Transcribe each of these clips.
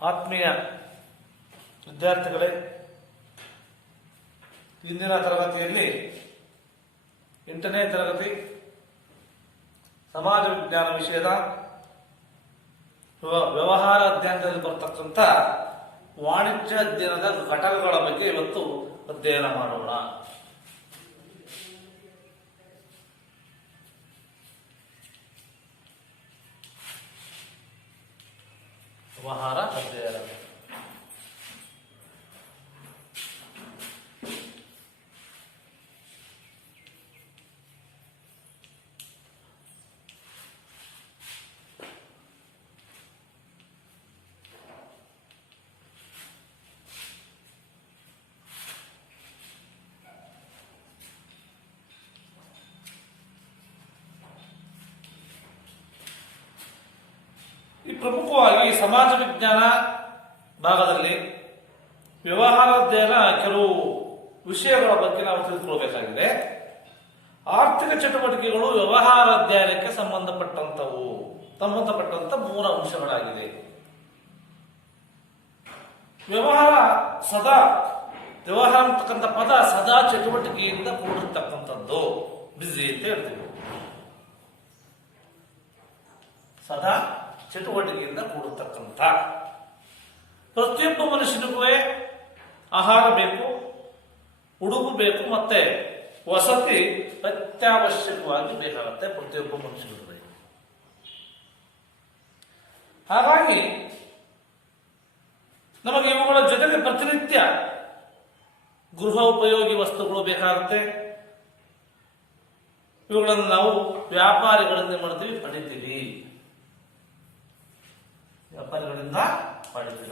ಆತ್ಮೀಯ ವಿದ್ಯಾರ್ಥಿಗಳೇ, ಇಂದಿನ ತರಗತಿಯಲ್ಲಿ 8ನೇ ತರಗತಿ ಸಮಾಜ ವಿಜ್ಞಾನ ವಿಷಯದ ವ್ಯವಹಾರ ಅಧ್ಯಯನದಲ್ಲಿ ಬರತಕ್ಕಂಥ ವಾಣಿಜ್ಯ ಅಧ್ಯಯನದ ಘಟಕಗಳ ಬಗ್ಗೆ ಇವತ್ತು ಅಧ್ಯಯನ ಮಾಡೋಣ. ವ್ಯವಹಾರ ಅಧ್ಯಯನ ಈ ಪ್ರಮುಖವಾಗಿ ಸಮಾಜ ವಿಜ್ಞಾನ ಭಾಗದಲ್ಲಿ ವ್ಯವಹಾರ ಅಧ್ಯಯನ ಕೆಲವು ವಿಷಯಗಳ ಬಗ್ಗೆ ನಾವು ತಿಳಿದುಕೊಳ್ಳಬೇಕಾಗಿದೆ. ಆರ್ಥಿಕ ಚಟುವಟಿಕೆಗಳು ವ್ಯವಹಾರ ಅಧ್ಯಯನಕ್ಕೆ ಸಂಬಂಧಪಟ್ಟಂತ ಮೂಲ ಅಂಶಗಳಾಗಿದೆ. ವ್ಯವಹಾರ ಅಂತಕ್ಕಂಥ ಪದ ಸದಾ ಚಟುವಟಿಕೆಯಿಂದ ಕೂಡಿರ್ತಕ್ಕಂಥದ್ದು, ಬಿಸಿ ಅಂತ ಹೇಳ್ತೀವಿ. ಸದಾ ಚಟುವಟಿಕೆಯಿಂದ ಕೂಡತಕ್ಕಂಥ ಪ್ರತಿಯೊಬ್ಬ ಮನುಷ್ಯನಿಗೂ ಆಹಾರ ಬೇಕು, ಉಡುಗು ಬೇಕು, ಮತ್ತೆ ವಸತಿ ಅತ್ಯವಶ್ಯಕವಾಗಿ ಬೇಕಾಗುತ್ತೆ ಪ್ರತಿಯೊಬ್ಬ ಮನುಷ್ಯನಿಗೂ. ಹಾಗಾಗಿ ನಮಗೆ ಇವುಗಳ ಜೊತೆಗೆ ಪ್ರತಿನಿತ್ಯ ಗೃಹ ಉಪಯೋಗಿ ವಸ್ತುಗಳು ಬೇಕಾಗುತ್ತೆ. ಇವುಗಳನ್ನು ನಾವು ವ್ಯಾಪಾರಿಗಳಿಂದ ಪಡಿತೀವಿ.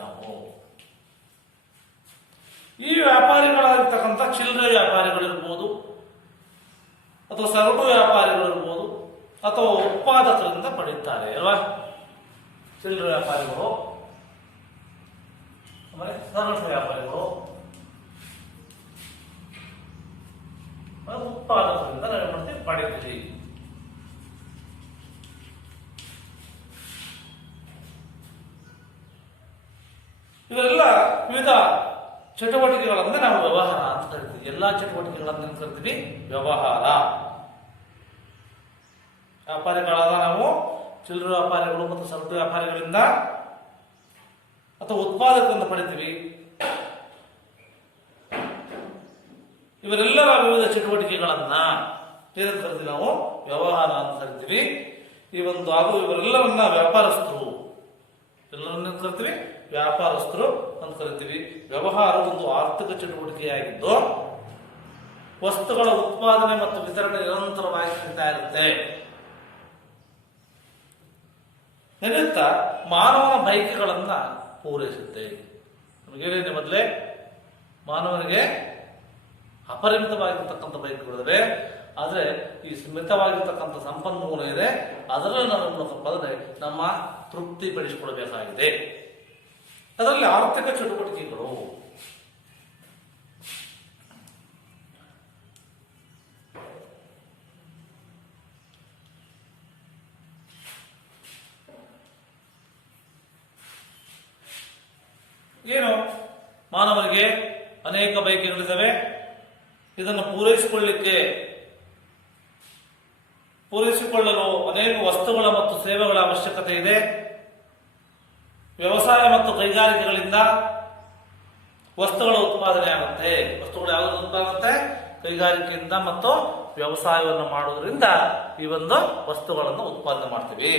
ನಾವು ಈ ವ್ಯಾಪಾರಿಗಳಾಗಿರ್ತಕ್ಕಂಥ ಚಿಲ್ಲರೆ ವ್ಯಾಪಾರಿಗಳಿರ್ಬೋದು, ಅಥವಾ ಸರಕು ವ್ಯಾಪಾರಿಗಳಿರ್ಬೋದು, ಅಥವಾ ಉತ್ಪಾದಕರಿಂದ ಪಡೆಯುತ್ತಾರೆ ಅಲ್ವಾ. ಚಿಲ್ಲರೆ ವ್ಯಾಪಾರಿಗಳು, ಆಮೇಲೆ ಸರಕು ವ್ಯಾಪಾರಿಗಳು, ಉತ್ಪಾದಕರಿಂದ ನಾವು ಪಡೆಯುತ್ತೀವಿ. ಇವೆಲ್ಲ ವಿವಿಧ ಚಟುವಟಿಕೆಗಳನ್ನ ನಾವು ವ್ಯವಹಾರ ಅಂತ ಕರಿತೀವಿ. ಎಲ್ಲಾ ಚಟುವಟಿಕೆಗಳನ್ನ ಕರಿತೀವಿ ವ್ಯವಹಾರ. ವ್ಯಾಪಾರಿಗಳಾದ ನಾವು ಚಿಲ್ಲರೆ ವ್ಯಾಪಾರಿಗಳು ಮತ್ತು ಸರಕು ವ್ಯಾಪಾರಿಗಳಿಂದ ಅಥವಾ ಉತ್ಪಾದಕರಿಂದ ಪಡಿತೀವಿ. ಇವರೆಲ್ಲರ ವಿವಿಧ ಚಟುವಟಿಕೆಗಳನ್ನ ಏನಂತ ಕರಿತೀವಿ ನಾವು ವ್ಯವಹಾರ ಅಂತ ಕರಿತೀವಿ. ಇವರೆಲ್ಲರನ್ನ ವ್ಯಾಪಾರಸ್ಥರು, ಎಲ್ಲರನ್ನ ಕರಿತೀವಿ ವ್ಯಾಪಾರಸ್ಥರು ಅಂತ ಕರಿತೀವಿ. ವ್ಯವಹಾರ ಒಂದು ಆರ್ಥಿಕ ಚಟುವಟಿಕೆಯಾಗಿದ್ದು ವಸ್ತುಗಳ ಉತ್ಪಾದನೆ ಮತ್ತು ವಿತರಣೆ ನಿರಂತರವಾಗಿ ನಡೀತಾ ಇರುತ್ತೆ. ನಡೆಯುತ್ತಾ ಮಾನವನ ಬಯಕೆಗಳನ್ನ ಪೂರೈಸುತ್ತೆ. ನಮಗೇನಿದೆ ಮೊದಲೇ ಮಾನವನಿಗೆ ಅಪರಿಮಿತವಾಗಿರ್ತಕ್ಕಂಥ ಬಯಕೆಗಳಿವೆ, ಆದರೆ ಈ ಸೀಮಿತವಾಗಿರ್ತಕ್ಕಂಥ ಸಂಪನ್ಮೂಲ ಇದೆ, ಅದರಲ್ಲಿ ನಾವು ಮೂಲಕ ನಮ್ಮ ತೃಪ್ತಿ ಪಡಿಸಿಕೊಳ್ಳಬೇಕಾಗಿದೆ. ಅದರಲ್ಲಿ ಆರ್ಥಿಕ ಚಟುವಟಿಕೆಗಳು ಏನು? ಮಾನವನಿಗೆ ಅನೇಕ ಬಯಕೆಗಳಿದ್ದಾವೆ. ಇದನ್ನು ಪೂರೈಸಿಕೊಳ್ಳಲು ಅನೇಕ ವಸ್ತುಗಳ ಮತ್ತು ಸೇವೆಗಳ ಅವಶ್ಯಕತೆ ಇದೆ. ವ್ಯವಸಾಯ ಮತ್ತು ಕೈಗಾರಿಕೆಗಳಿಂದ ವಸ್ತುಗಳ ಉತ್ಪಾದನೆ ಆಗುತ್ತೆ. ವಸ್ತುಗಳು ಯಾವುದು ಉತ್ಪಾದನೆ? ಕೈಗಾರಿಕೆಯಿಂದ ಮತ್ತು ವ್ಯವಸಾಯವನ್ನು ಮಾಡುವುದರಿಂದ ಈ ಒಂದು ವಸ್ತುಗಳನ್ನು ಉತ್ಪಾದನೆ ಮಾಡ್ತೀವಿ.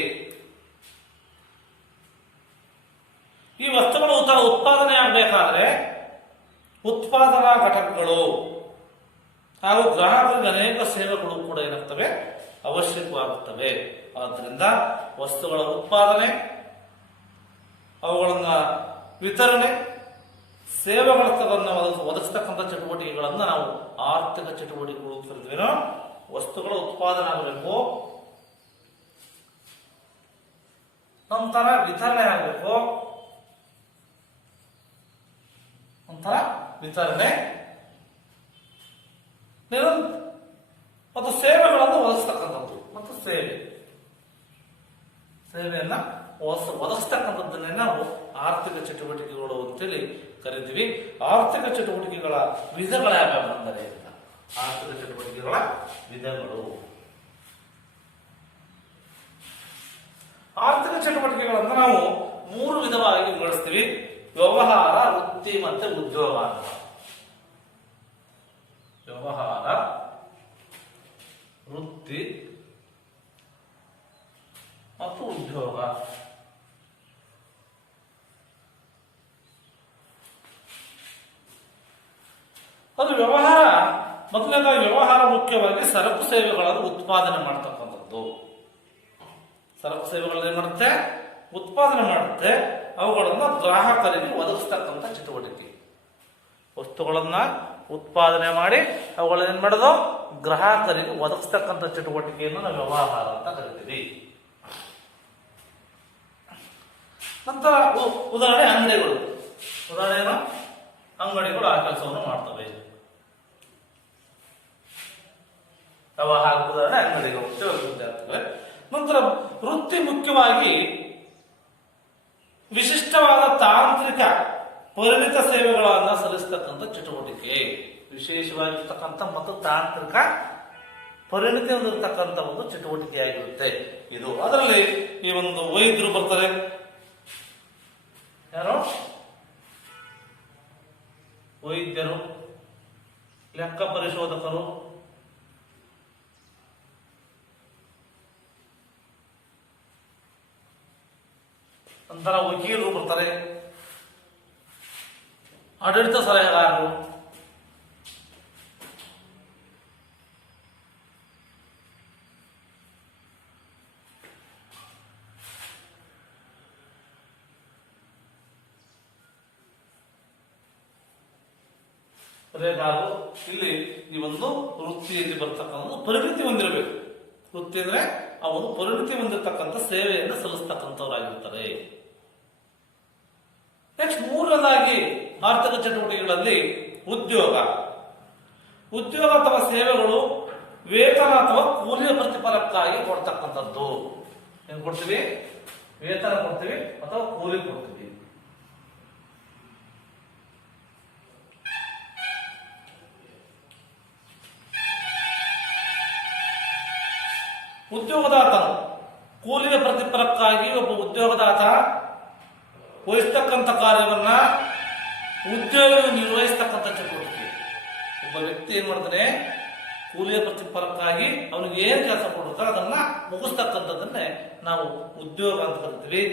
ಈ ವಸ್ತುಗಳು ಉತ್ಪಾದನೆ ಆಗಬೇಕಾದ್ರೆ ಉತ್ಪಾದನಾ ಘಟಕಗಳು ಹಾಗೂ ಗ್ರಾಹಕರಿಗೆ ಅನೇಕ ಸೇವೆಗಳು ಕೂಡ ಏನಾಗ್ತವೆ? ಅವಶ್ಯಕವಾಗುತ್ತವೆ. ಆದ್ದರಿಂದ ವಸ್ತುಗಳ ಉತ್ಪಾದನೆ, ಅವುಗಳನ್ನ ವಿತರಣೆ, ಸೇವೆಗಳನ್ನು ಒದಗಿಸ್ತಕ್ಕಂಥ ಚಟುವಟಿಕೆಗಳನ್ನು ನಾವು ಆರ್ಥಿಕ ಚಟುವಟಿಕೆಗಳು ಕರಿತೀವಿ. ವಸ್ತುಗಳ ಉತ್ಪಾದನೆ ಆಗಬೇಕು, ನಂತರ ವಿತರಣೆ ಆಗಬೇಕು, ಮತ್ತು ಸೇವೆಗಳನ್ನು ಒದಗಿಸ್ತಕ್ಕಂಥದ್ದು ಮತ್ತು ಸೇವೆಯನ್ನ ಒದಗಿಸ್ತಕ್ಕಂಥದ್ದನ್ನೇ ನಾವು ಆರ್ಥಿಕ ಚಟುವಟಿಕೆಗಳು ಅಂತೇಳಿ ಕರಿತೀವಿ. ಆರ್ಥಿಕ ಚಟುವಟಿಕೆಗಳ ವಿಧಗಳ ಯಾವ್ಯಾವ ಅಂದರೆ ಆರ್ಥಿಕ ಚಟುವಟಿಕೆಗಳ ವಿಧಗಳು. ಆರ್ಥಿಕ ಚಟುವಟಿಕೆಗಳನ್ನು ನಾವು 3 ವಿಧವಾಗಿ ವಿಂಗಡಿಸ್ತೀವಿ: ವ್ಯವಹಾರ, ವೃತ್ತಿ ಮತ್ತೆ ಉದ್ಯೋಗ ಅಂತ. ವ್ಯವಹಾರ, ವೃತ್ತಿ ಮತ್ತು ಉದ್ಯೋಗ. ಅದು ವ್ಯವಹಾರ, ಮೊದಲನೇದಾಗಿ ವ್ಯವಹಾರ ಮುಖ್ಯವಾಗಿ ಸರಕು ಸೇವೆಗಳನ್ನು ಉತ್ಪಾದನೆ ಮಾಡ್ತಕ್ಕಂಥದ್ದು. ಸರಕು ಸೇವೆಗಳನ್ನ ಏನ್ ಮಾಡುತ್ತೆ? ಉತ್ಪಾದನೆ ಮಾಡುತ್ತೆ. ಅವುಗಳನ್ನ ಗ್ರಾಹಕರಿಗೆ ಒದಗಿಸ್ತಕ್ಕಂಥ ಚಟುವಟಿಕೆ. ವಸ್ತುಗಳನ್ನ ಉತ್ಪಾದನೆ ಮಾಡಿ ಅವುಗಳನ್ನ ಏನ್ ಮಾಡೋದು? ಗ್ರಾಹಕರಿಗೆ ಒದಗಿಸ್ತಕ್ಕಂಥ ಚಟುವಟಿಕೆಯನ್ನು ನಾವು ವ್ಯವಹಾರ ಅಂತ ಕರಿತೀವಿ. ನಂತರ ಉದಾಹರಣೆ ಅಂಗಡಿಗಳು. ಉದಾಹರಣೆ ಏನು? ಅಂಗಡಿಗಳು ಆ ಕೆಲಸವನ್ನು ಮಾಡ್ತವೆ. ವ್ಯವಹಾರ ಉದಾಹರಣೆ ಅಂಗಡಿಗಳು, ವಿದ್ಯಾರ್ಥಿಗಳೇ. ನಂತರ ವೃತ್ತಿ ಮುಖ್ಯವಾಗಿ ವಿಶಿಷ್ಟವಾದ ತಾಂತ್ರಿಕ ಪರಿಣಿತ ಸೇವೆಗಳನ್ನ ಸಲ್ಲಿಸತಕ್ಕಂಥ ಚಟುವಟಿಕೆ. ವಿಶೇಷವಾಗಿರ್ತಕ್ಕಂಥ ಮತ್ತು ತಾಂತ್ರಿಕ ಪರಿಣಿತಿ ಹೊಂದಿರತಕ್ಕಂಥ ಒಂದು ಚಟುವಟಿಕೆಯಾಗಿರುತ್ತೆ ಇದು. ಅದರಲ್ಲಿ ಈ ಒಂದು ವೈದ್ಯರು ಬರ್ತಾರೆ. ಯಾರು? ವೈದ್ಯರು, ಲೆಕ್ಕ ಪರಿಶೋಧಕರು, ನಂತರ ವಕೀಲರು ಬರ್ತಾರೆ, ಆಡಳಿತ ಸಲಹೆಗಾರರು, ಇಲ್ಲಿ ಈ ಒಂದು ವೃತ್ತಿಯಲ್ಲಿ ಬರ್ತಕ್ಕಂಥ ಪರಿಣಿತಿ ಹೊಂದಿರಬೇಕು. ವೃತ್ತಿ ಅಂದ್ರೆ ಆ ಒಂದು ಪರಿಣಿತಿ ಹೊಂದಿರತಕ್ಕಂಥ ಸೇವೆಯನ್ನು ಸಲ್ಲಿಸ್ತಕ್ಕಂಥವರಾಗಿರ್ತಾರೆ. ನೆಕ್ಸ್ಟ್ 3ನೇದಾಗಿ ಆರ್ಥಿಕ ಚಟುವಟಿಕೆಗಳಲ್ಲಿ ಉದ್ಯೋಗ. ಉದ್ಯೋಗ ಅಥವಾ ಸೇವೆಗಳು ವೇತನ ಅಥವಾ ಕೂಲಿಯ ಪ್ರತಿಫಲಕ್ಕಾಗಿ ಕೊಡ್ತಕ್ಕಂಥದ್ದು. ಏನ್ ಕೊಡ್ತೀವಿ? ವೇತನ ಕೊಡ್ತೀವಿ ಅಥವಾ ಕೂಲಿ ಕೊಡ್ತೀವಿ. ಉದ್ಯೋಗದಾತನು ಕೂಲಿಯ ಪ್ರತಿಫಲಕ್ಕಾಗಿ ಒಬ್ಬ ಉದ್ಯೋಗದಾತ ವಹಿಸ್ತಕ್ಕಂಥ ಕಾರ್ಯವನ್ನ ಉದ್ಯೋಗಿಗಳು ನಿರ್ವಹಿಸ್ತಕ್ಕಂಥ ಚಟುವಟಿಕೆ. ಒಬ್ಬ ವ್ಯಕ್ತಿ ಏನ್ ಮಾಡ್ತಾನೆ? ಕೂಲಿಯ ಪ್ರತಿಫಲಕ್ಕಾಗಿ ಅವನಿಗೆ ಏನ್ ಕೆಲಸ ಕೊಡುತ್ತಾರೆ ಅದನ್ನ ಮುಗಿಸ್ತಕ್ಕಂಥದ್ದನ್ನೇ ನಾವು ಉದ್ಯೋಗ ಅಂತ ಕರಿತೀವಿ.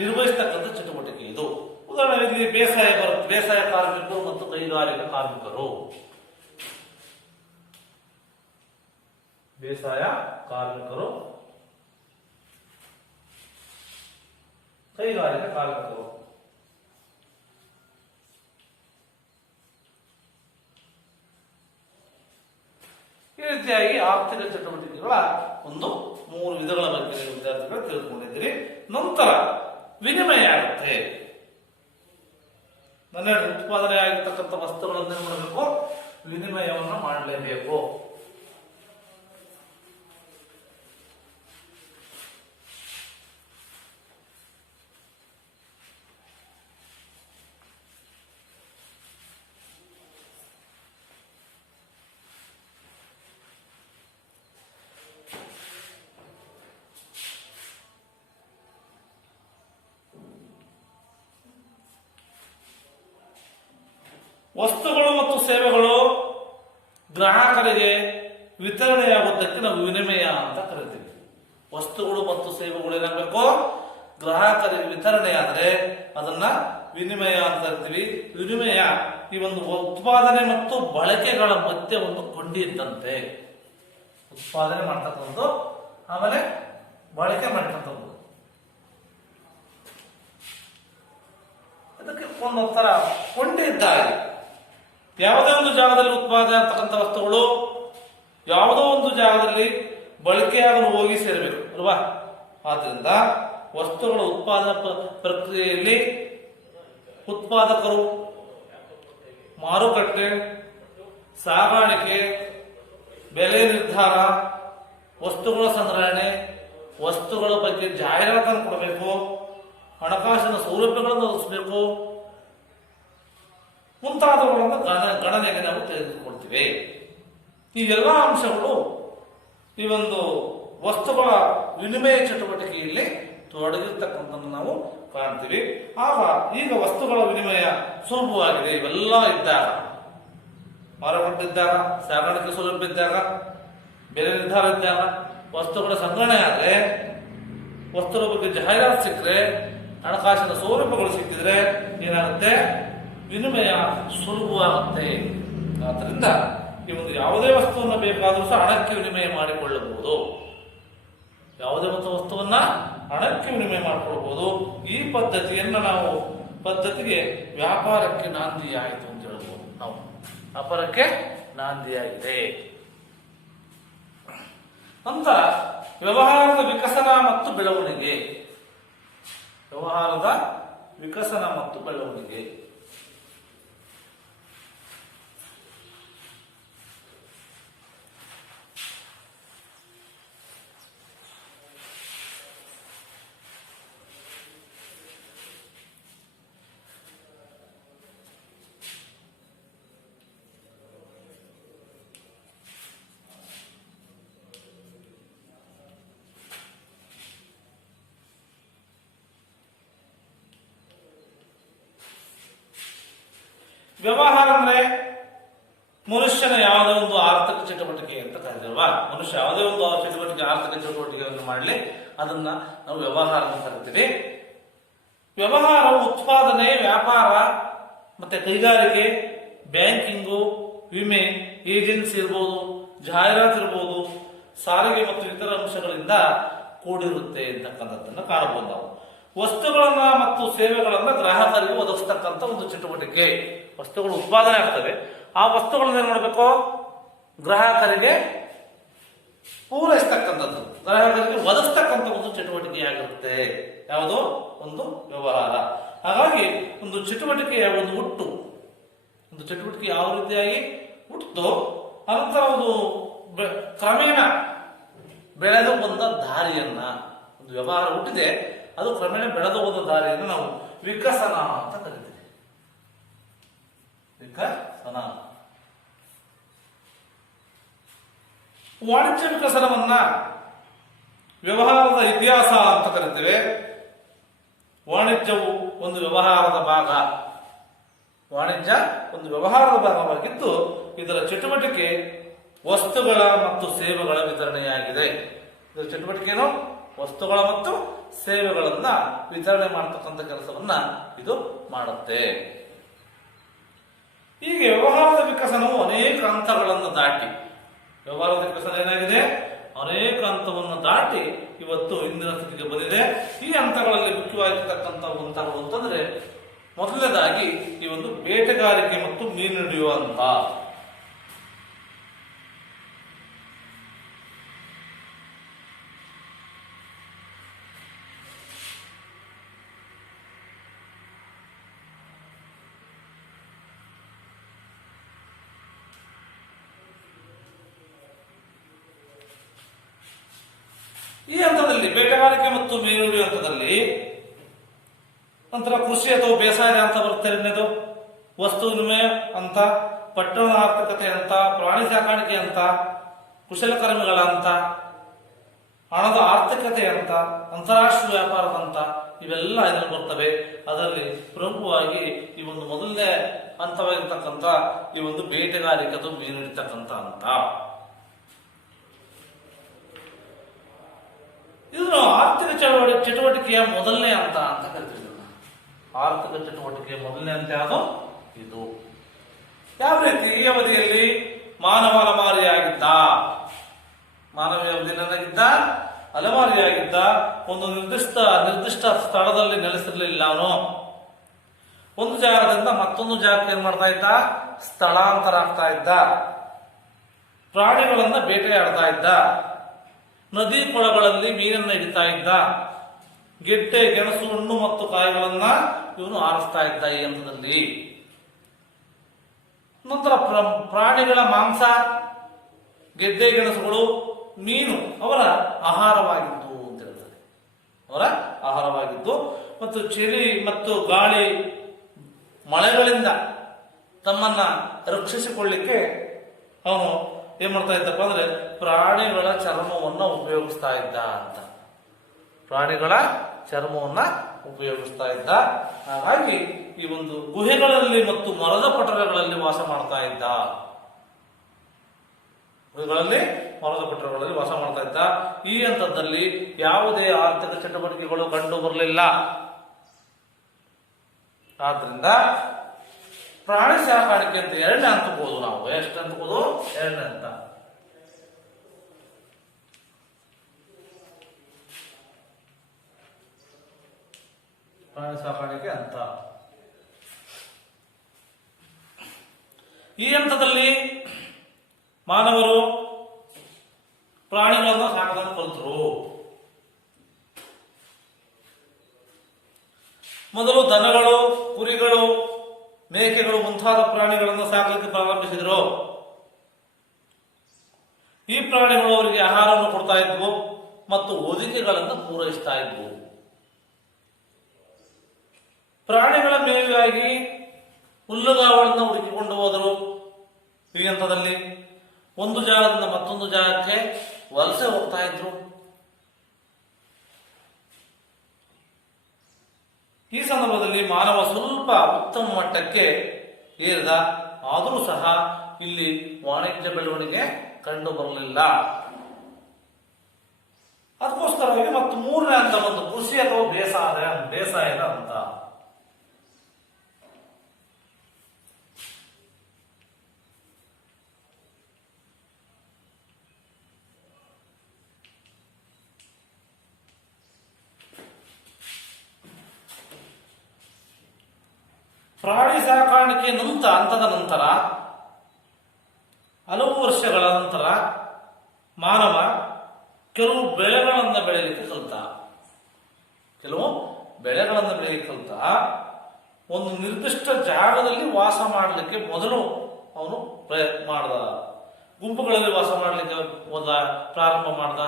ನಿರ್ವಹಿಸ್ತಕ್ಕಂಥ ಚಟುವಟಿಕೆ ಇದು. ಉದಾಹರಣೆಗೆ ಬೇಸಾಯ ಬರುತ್ತೆ. ಬೇಸಾಯ ಕಾರ್ಮಿಕರು ಮತ್ತು ಕೈಗಾರಿಕಾ ಕಾರ್ಮಿಕರು. ಬೇಸಾಯ ಕಾರ್ಮಿಕರು, ಕೈಗಾರಿಕಾ ಕಾರ್ಮಿಕರು. ಈ ರೀತಿಯಾಗಿ ಆರ್ಥಿಕ ಚಟುವಟಿಕೆಗಳ ಒಂದು 3 ವಿಧಗಳ ಬಗ್ಗೆ ವಿದ್ಯಾರ್ಥಿಗಳು ತಿಳಿದುಕೊಂಡಿದ್ದೀರಿ. ನಂತರ ವಿನಿಮಯ ಆಗುತ್ತೆ. ನನ್ನ ಉತ್ಪಾದನೆ ಆಗಿರ್ತಕ್ಕಂಥ ವಸ್ತುಗಳನ್ನು ಏನ್ ಮಾಡಬೇಕು? ವಿನಿಮಯವನ್ನು ಮಾಡಲೇಬೇಕು. ವಸ್ತುಗಳು ಮತ್ತು ಸೇವೆಗಳು ಗ್ರಾಹಕರಿಗೆ ವಿತರಣೆಯಾಗುವುದಕ್ಕೆ ನಾವು ವಿನಿಮಯ ಅಂತ ಕರಿತೀವಿ. ವಸ್ತುಗಳು ಮತ್ತು ಸೇವೆಗಳು ಏನಾಗಬೇಕು? ಗ್ರಾಹಕರಿಗೆ ವಿತರಣೆಯಾದರೆ ಅದನ್ನ ವಿನಿಮಯ ಅಂತ ಕರಿತೀವಿ. ವಿನಿಮಯ ಈ ಒಂದು ಉತ್ಪಾದನೆ ಮತ್ತು ಬಳಕೆಗಳ ಮಧ್ಯೆ ಒಂದು ಕೊಂಡಿ ಇದ್ದಂತೆ. ಉತ್ಪಾದನೆ ಮಾಡ್ತಕ್ಕಂಥದ್ದು ಆಮೇಲೆ ಬಳಕೆ ಮಾಡ್ತಕ್ಕಂಥದ್ದು. ಇದಕ್ಕೆ ಒಂದೊಂಥರ ಕೊಂಡಿ ಇದ್ದಾಗ ಯಾವುದೇ ಒಂದು ಜಾಗದಲ್ಲಿ ಉತ್ಪಾದನೆ ಆಗ್ತಕ್ಕಂಥ ವಸ್ತುಗಳು ಯಾವುದೋ ಒಂದು ಜಾಗದಲ್ಲಿ ಬಳಕೆಯಾಗಲು ಹೋಗಿ ಸೇರಬೇಕು ಅಲ್ವಾ? ಆದ್ರಿಂದ ವಸ್ತುಗಳ ಉತ್ಪಾದನಾ ಪ್ರಕ್ರಿಯೆಯಲ್ಲಿ ಉತ್ಪಾದಕರು, ಮಾರುಕಟ್ಟೆ, ಸಾಗಾಣಿಕೆ, ಬೆಲೆ ನಿರ್ಧಾರ, ವಸ್ತುಗಳ ಸಂಗ್ರಹಣೆ, ವಸ್ತುಗಳ ಬಗ್ಗೆ ಜಾಹೀರಾತನ್ನು ಕೊಡಬೇಕು, ಹಣಕಾಸಿನ ಸೌಲಭ್ಯಗಳನ್ನು ಒದಗಿಸಬೇಕು, ಮುಂತಾದವುಗಳನ್ನು ಗಣನೆಗೆ ನಾವು ತೆಗೆದುಕೊಳ್ತೀವಿ. ಈ ಎಲ್ಲ ಅಂಶಗಳು ಈ ಒಂದು ವಸ್ತುಗಳ ವಿನಿಮಯ ಚಟುವಟಿಕೆಯಲ್ಲಿ ತೊಡಗಿರ್ತಕ್ಕಂಥದ್ದನ್ನು ನಾವು ಕಾಣ್ತೀವಿ. ಈಗ ವಸ್ತುಗಳ ವಿನಿಮಯ ಸುಲಭವಾಗಿದೆ. ಇವೆಲ್ಲ ಇದ್ದಾಗ, ಮಾರುಕಟ್ಟೆ ಸಾಗಾಣಿಕೆ ಸೌಲಭ್ಯ ಇದ್ದಾಗ, ಬೆಲೆ ನಿರ್ಧಾರ ಇದ್ದಾಗ, ವಸ್ತುಗಳ ಸಂಗ್ರಹಣೆ ಆದರೆ, ವಸ್ತುಗಳ ಬಗ್ಗೆ ಜಾಹೀರಾತು ಸಿಕ್ಕರೆ, ಹಣಕಾಸಿನ ಸೌಲಭ್ಯಗಳು ಸಿಕ್ಕಿದ್ರೆ ಏನಾಗುತ್ತೆ? ವಿನಿಮಯ ಸುಲಭವಾಗುತ್ತೆ. ಆದ್ದರಿಂದ ಈ ಒಂದು ಯಾವುದೇ ವಸ್ತುವನ್ನು ಬೇಕಾದರೂ ಸಹ ಹಣಕ್ಕೆ ವಿನಿಮಯ ಮಾಡಿಕೊಳ್ಳಬಹುದು. ಯಾವುದೇ ಒಂದು ವಸ್ತುವನ್ನ ಹಣಕ್ಕೆ ವಿನಿಮಯ ಮಾಡಿಕೊಳ್ಳಬಹುದು. ಈ ಪದ್ಧತಿಗೆ ವ್ಯಾಪಾರಕ್ಕೆ ನಾಂದಿಯಾಯಿತು ಅಂತ ಹೇಳ್ಬೋದು. ನಾವು ವ್ಯಾಪಾರಕ್ಕೆ ನಾಂದಿಯಾಗಿದೆ ಅಂತ. ವ್ಯವಹಾರದ ವಿಕಸನ ಮತ್ತು ಬೆಳವಣಿಗೆ. ವ್ಯವಹಾರದ ವಿಕಸನ ಮತ್ತು ಬೆಳವಣಿಗೆ. ವ್ಯವಹಾರ ಅಂದ್ರೆ ಮನುಷ್ಯನ ಯಾವುದೇ ಒಂದು ಆರ್ಥಿಕ ಚಟುವಟಿಕೆ ಅಂತ ಕರೀತೀವಲ್ವಾ? ಮನುಷ್ಯ ಯಾವುದೇ ಒಂದು ಚಟುವಟಿಕೆ, ಆರ್ಥಿಕ ಚಟುವಟಿಕೆಯನ್ನು ಮಾಡಲಿ, ಅದನ್ನ ನಾವು ವ್ಯವಹಾರ ಅಂತ ಕರಿತೀವಿ. ವ್ಯವಹಾರ ಉತ್ಪಾದನೆ, ವ್ಯಾಪಾರ ಮತ್ತೆ ಕೈಗಾರಿಕೆ, ಬ್ಯಾಂಕಿಂಗು, ವಿಮೆ, ಏಜೆನ್ಸಿ ಇರ್ಬೋದು, ಜಾಹೀರಾತು ಇರ್ಬೋದು, ಸಾರಿಗೆ ಮತ್ತು ಇತರ ಅಂಶಗಳಿಂದ ಕೂಡಿರುತ್ತೆ ಅಂತಕ್ಕಂಥದ್ದನ್ನು ಕಾಣಬಹುದು ನಾವು. ವಸ್ತುಗಳನ್ನ ಮತ್ತು ಸೇವೆಗಳನ್ನ ಗ್ರಾಹಕರಿಗೆ ಒದಗಿಸ್ತಕ್ಕಂಥ ಒಂದು ಚಟುವಟಿಕೆ. ವಸ್ತುಗಳು ಉತ್ಪಾದನೆ ಆಗ್ತವೆ, ಆ ವಸ್ತುಗಳನ್ನ ಏನ್ ಮಾಡಬೇಕು? ಗ್ರಾಹಕರಿಗೆ ಪೂರೈಸ್ತಕ್ಕಂಥದ್ದು, ಗ್ರಾಹಕರಿಗೆ ಒದಗಿಸ್ತಕ್ಕಂಥ ಒಂದು ಚಟುವಟಿಕೆಯಾಗಿರುತ್ತೆ. ಯಾವುದೋ ಒಂದು ವ್ಯವಹಾರ. ಹಾಗಾಗಿ ಒಂದು ಚಟುವಟಿಕೆಯ ಒಂದು ಚಟುವಟಿಕೆ ಯಾವ ರೀತಿಯಾಗಿ ಹುಟ್ಟಿತು, ಅನಂತರ ಒಂದು ಕ್ರಮೇಣ ಬೆಳೆದು ಬಂದ ದಾರಿಯನ್ನ, ಒಂದು ವ್ಯವಹಾರ ಹುಟ್ಟಿದೆ, ಅದು ಕ್ರಮೇಣ ಬೆಳೆದು ಹೋದ ದಾರಿಯನ್ನು ನಾವು ವಿಕಸನ ಅಂತ ಕರಿತೀವಿ. ವಿಕಸನ. ವಾಣಿಜ್ಯ ವಿಕಸನವನ್ನ ವ್ಯವಹಾರದ ಇತಿಹಾಸ ಅಂತ ಕರಿತೇವೆ. ವಾಣಿಜ್ಯವು ಒಂದು ವ್ಯವಹಾರದ ಭಾಗ. ವಾಣಿಜ್ಯ ಒಂದು ವ್ಯವಹಾರದ ಭಾಗವಾಗಿದ್ದು, ಇದರ ಚಟುವಟಿಕೆ ವಸ್ತುಗಳ ಮತ್ತು ಸೇವೆಗಳ ವಿತರಣೆಯಾಗಿದೆ. ಇದರ ಚಟುವಟಿಕೆ ಏನು? ವಸ್ತುಗಳ ಮತ್ತು ಸೇವೆಗಳನ್ನ ವಿತರಣೆ ಮಾಡತಕ್ಕಂಥ ಕೆಲಸವನ್ನ ಇದು ಮಾಡುತ್ತೆ. ಹೀಗೆ ವ್ಯವಹಾರದ ವಿಕಸನವು ಅನೇಕ ಹಂತಗಳನ್ನು ದಾಟಿ, ವ್ಯವಹಾರದ ವಿಕಸನ ಏನಾಗಿದೆ? ಅನೇಕ ಹಂತವನ್ನು ದಾಟಿ ಇವತ್ತು ಇಂದಿನ ಸ್ಥಿತಿಗೆ ಬಂದಿದೆ. ಈ ಹಂತಗಳಲ್ಲಿ ಮುಖ್ಯವಾಗಿರ್ತಕ್ಕಂಥ ಹಂತಗಳು ಅಂತಂದ್ರೆ, ಮೊದಲನೇದಾಗಿ ಈ ಒಂದು ಬೇಟೆಗಾರಿಕೆ ಮತ್ತು ಮೀನು ಹಿಡಿಯುವ ಹಂತ. ಈ ಹಂತದಲ್ಲಿ ಬೇಟೆಗಾರಿಕೆ ಮತ್ತು ಮೀನು ಹಿಡಿಯುವ ಹಂತದಲ್ಲಿ ನಂತರ ಕೃಷಿ ಅಥವಾ ಬೇಸಾಯ ಅಂತ ಬರುತ್ತೆ. ಎರಡನೇದು ವಸ್ತು ವಿನಿಮಯ ಅಂತ, ಪಟ್ಟಣದ ಆರ್ಥಿಕತೆ ಅಂತ, ಪ್ರಾಣಿ ಸಾಕಾಣಿಕೆ ಅಂತ, ಕುಶಲಕರ್ಮಿಗಳ ಅಂತ, ಹಣದ ಆರ್ಥಿಕತೆ ಅಂತ, ಅಂತಾರಾಷ್ಟ್ರೀಯ ವ್ಯಾಪಾರದ ಅಂತ, ಇವೆಲ್ಲ ಇದರಲ್ಲಿ ಬರ್ತವೆ. ಅದರಲ್ಲಿ ಪ್ರಮುಖವಾಗಿ ಈ ಒಂದು ಮೊದಲನೇ ಹಂತವಾಗಿರ್ತಕ್ಕಂಥ ಈ ಒಂದು ಬೇಟೆಗಾರಿಕೆ ಅಥವಾ ಮೀನು ಹಿಡಿತಕ್ಕಂಥ ಹಂತ. ಇದನ್ನು ಆರ್ಥಿಕ ಚಟುವಟಿಕೆಯ ಮೊದಲನೇ ಹಂತ ಅಂತ ಕರಿತೀವಿ. ಆರ್ಥಿಕ ಚಟುವಟಿಕೆಯ ಮೊದಲನೇ ಹಂತ ಯಾವುದು? ಇದು. ಯಾವ ರೀತಿ? ಈ ಅವಧಿಯಲ್ಲಿ ಮಾನವ ಅಲಮಾರಿಯಾಗಿದ್ದ, ಅಲಮಾರಿಯಾಗಿದ್ದ, ಒಂದು ನಿರ್ದಿಷ್ಟ ಸ್ಥಳದಲ್ಲಿ ನೆಲೆಸಿರ್ಲಿಲ್ಲ. ಅವನು ಒಂದು ಜಾಗದಿಂದ ಮತ್ತೊಂದು ಜಾಗಕ್ಕೆ ಏನ್ ಮಾಡ್ತಾ ಇದ್ದ? ಸ್ಥಳಾಂತರ ಆಗ್ತಾ ಇದ್ದ. ಪ್ರಾಣಿಗಳನ್ನ ಬೇಟೆಯಾಡ್ತಾ ಇದ್ದ, ನದಿ ಕೊಳಗಳಲ್ಲಿ ಮೀನನ್ನ ಹಿಡಿತಾ ಇದ್ದ, ಗೆಡ್ಡೆ, ಗೆಣಸು, ಹಣ್ಣು ಮತ್ತು ಕಾಯಿಗಳನ್ನ ಇವನು ಆರಿಸ್ತಾ ಇದ್ದ ಈ ಹಂತದಲ್ಲಿ. ನಂತರ ಪ್ರಾಣಿಗಳ ಮಾಂಸ, ಗೆಡ್ಡೆ ಗೆಣಸುಗಳು, ಮೀನು ಅವರ ಆಹಾರವಾಗಿತ್ತು ಅಂತ ಹೇಳ್ತಾರೆ. ಮತ್ತು ಚಳಿ ಮತ್ತು ಗಾಳಿ ಮಳೆಗಳಿಂದ ತಮ್ಮನ್ನ ರಕ್ಷಿಸಿಕೊಳ್ಳಿಕ್ಕೆ ಅವನು ಏನ್ ಮಾಡ್ತಾ ಇದ್ದಪ್ಪ ಅಂದ್ರೆ ಪ್ರಾಣಿಗಳ ಚರ್ಮವನ್ನ ಉಪಯೋಗಿಸ್ತಾ ಇದ್ದ ಅಂತ. ಪ್ರಾಣಿಗಳ ಚರ್ಮವನ್ನ ಉಪಯೋಗಿಸ್ತಾ ಇದ್ದ. ಹಾಗಾಗಿ ಈ ಒಂದು ಗುಹೆಗಳಲ್ಲಿ ಮತ್ತು ಮರದ ಪಟರಗಳಲ್ಲಿ ವಾಸ ಮಾಡ್ತಾ ಇದ್ದ. ಗುಹೆಗಳಲ್ಲಿ ಮರದ ಪಟರಗಳಲ್ಲಿ ವಾಸ ಮಾಡ್ತಾ ಇದ್ದ. ಈ ಹಂತದಲ್ಲಿ ಯಾವುದೇ ಆರ್ಥಿಕ ಚಟುವಟಿಕೆಗಳು ಕಂಡು ಬರಲಿಲ್ಲ. ಆದ್ರಿಂದ ಪ್ರಾಣಿ ಸಾಕಾಣಿಕೆ ಅಂತ ಎರಡನೇ ಹಂತಬಹುದು. ನಾವು ಎಷ್ಟು ಹಂತಬಹುದು? ಎರಡನೇ ಹಂತ. ಪ್ರಾಣಿ ಸಾಕಾಣಿಕೆ ಅಂತ. ಈ ಹಂತದಲ್ಲಿ ಮಾನವರು ಪ್ರಾಣಿಗಳನ್ನು ಸಾಕೋದನ್ನು ಕಲಿತರು. ಮೊದಲು ದನಗಳು, ಕುರಿಗಳು, ಮೇಕೆಗಳು ಮುಂತಾದ ಪ್ರಾಣಿಗಳನ್ನು ಸಾಕಲಿಕ್ಕೆ ಪ್ರಾರಂಭಿಸಿದರು. ಈ ಪ್ರಾಣಿಗಳು ಅವರಿಗೆ ಆಹಾರವನ್ನು ಕೊಡ್ತಾ ಇದ್ವು ಮತ್ತು ಹೊದಿಕೆಗಳನ್ನು ಪೂರೈಸ್ತಾ ಇದ್ವು. ಪ್ರಾಣಿಗಳ ಮೇವಿಗಾಗಿ ಹುಲ್ಲುಗಾವಲನ್ನು ಹುಡುಕಿಕೊಂಡು ಹೋದರು. ಈ ಹಂತದಲ್ಲಿ ಒಂದು ಜಾಗದಿಂದ ಮತ್ತೊಂದು ಜಾಗಕ್ಕೆ ವಲಸೆ ಹೋಗ್ತಾ ಇದ್ರು. ಈ ಸಂದರ್ಭದಲ್ಲಿ ಮಾನವ ಸ್ವಲ್ಪ ಉತ್ತಮ ಮಟ್ಟಕ್ಕೆ ಏರಿದ. ಆದರೂ ಸಹ ಇಲ್ಲಿ ವಾಣಿಜ್ಯ ಬೆಳವಣಿಗೆ ಕಂಡು ಬರಲಿಲ್ಲ. ಅದಕ್ಕೋಸ್ಕರವಾಗಿ ಮತ್ತು ಮೂರನೇ ಹಂತ ಬಂದು ಕೃಷಿ ಅಥವಾ ಬೇಸಾಯದ ಹಂತ. ಪ್ರಾಣಿ ಸಾಕಾಣಿಕೆ ಹಂತದ ನಂತರ ಹಲವು ವರ್ಷಗಳ ನಂತರ ಮಾನವ ಕೆಲವು ಬೆಳೆಗಳನ್ನು ಬೆಳೆಯಲಿಕ್ಕೆ ಕಲಿತ. ಒಂದು ನಿರ್ದಿಷ್ಟ ಜಾಗದಲ್ಲಿ ವಾಸ ಮಾಡಲಿಕ್ಕೆ ಮೊದಲು ಅವನು ಪ್ರಯತ್ನ ಮಾಡ್ದ. ಗುಂಪುಗಳಲ್ಲಿ ವಾಸ ಮಾಡಲಿಕ್ಕೆ ಪ್ರಾರಂಭ ಮಾಡ್ದ.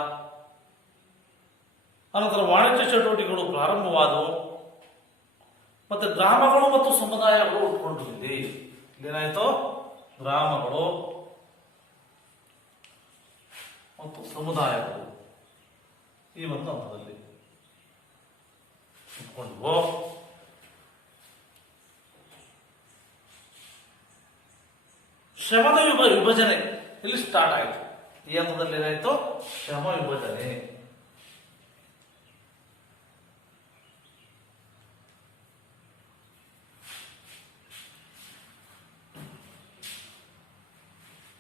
ಅನಂತರ ವಾಣಿಜ್ಯ ಚಟುವಟಿಕೆಗಳು ಪ್ರಾರಂಭವಾದವು. ಮತ್ತೆ ಗ್ರಾಮಗಳು ಮತ್ತು ಸಮುದಾಯಗಳು ಉಟ್ಕೊಂಡಿದೆ. ಏನಾಯ್ತು? ಗ್ರಾಮಗಳು ಮತ್ತು ಸಮುದಾಯಗಳು ಈ ಒಂದು ಹಂತದಲ್ಲಿ ಉಟ್ಕೊಂಡ್ವು. ಶ್ರಮದ ವಿಭಜನೆ ಇಲ್ಲಿ ಸ್ಟಾರ್ಟ್ ಆಯಿತು. ಈ ಹಂತದಲ್ಲಿ ಏನಾಯ್ತು? ಶ್ರಮ ವಿಭಜನೆ.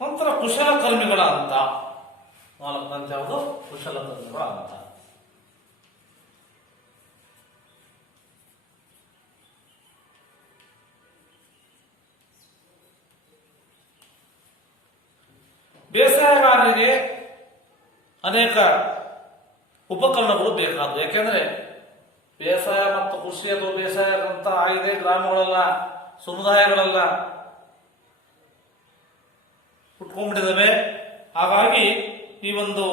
ನಂತರ ಕುಶಲಕರ್ಮಿಗಳ ಹಂತ. ನಾಲ್ಕನೇ ಹಂತ ಯಾವುದು? ಕುಶಲಕರ್ಮಿಗಳ ಹಂತ. ಬೇಸಾಯಗಾರರಿಗೆ ಅನೇಕ ಉಪಕರಣಗಳು ಬೇಕಾದವು. ಯಾಕೆಂದ್ರೆ ಬೇಸಾಯ ಮತ್ತು ಕೃಷಿ ಅಥವಾ ಬೇಸಾಯ ಅಂತ ಆಗಿದೆ ಗ್ರಾಮಗಳೆಲ್ಲ, ಸಮುದಾಯಗಳೆಲ್ಲ ಉಟ್ಕೊಂಡ್ಬಿಟ್ಟಿದ್ದಾವೆ. ಹಾಗಾಗಿ ಈ ಒಂದು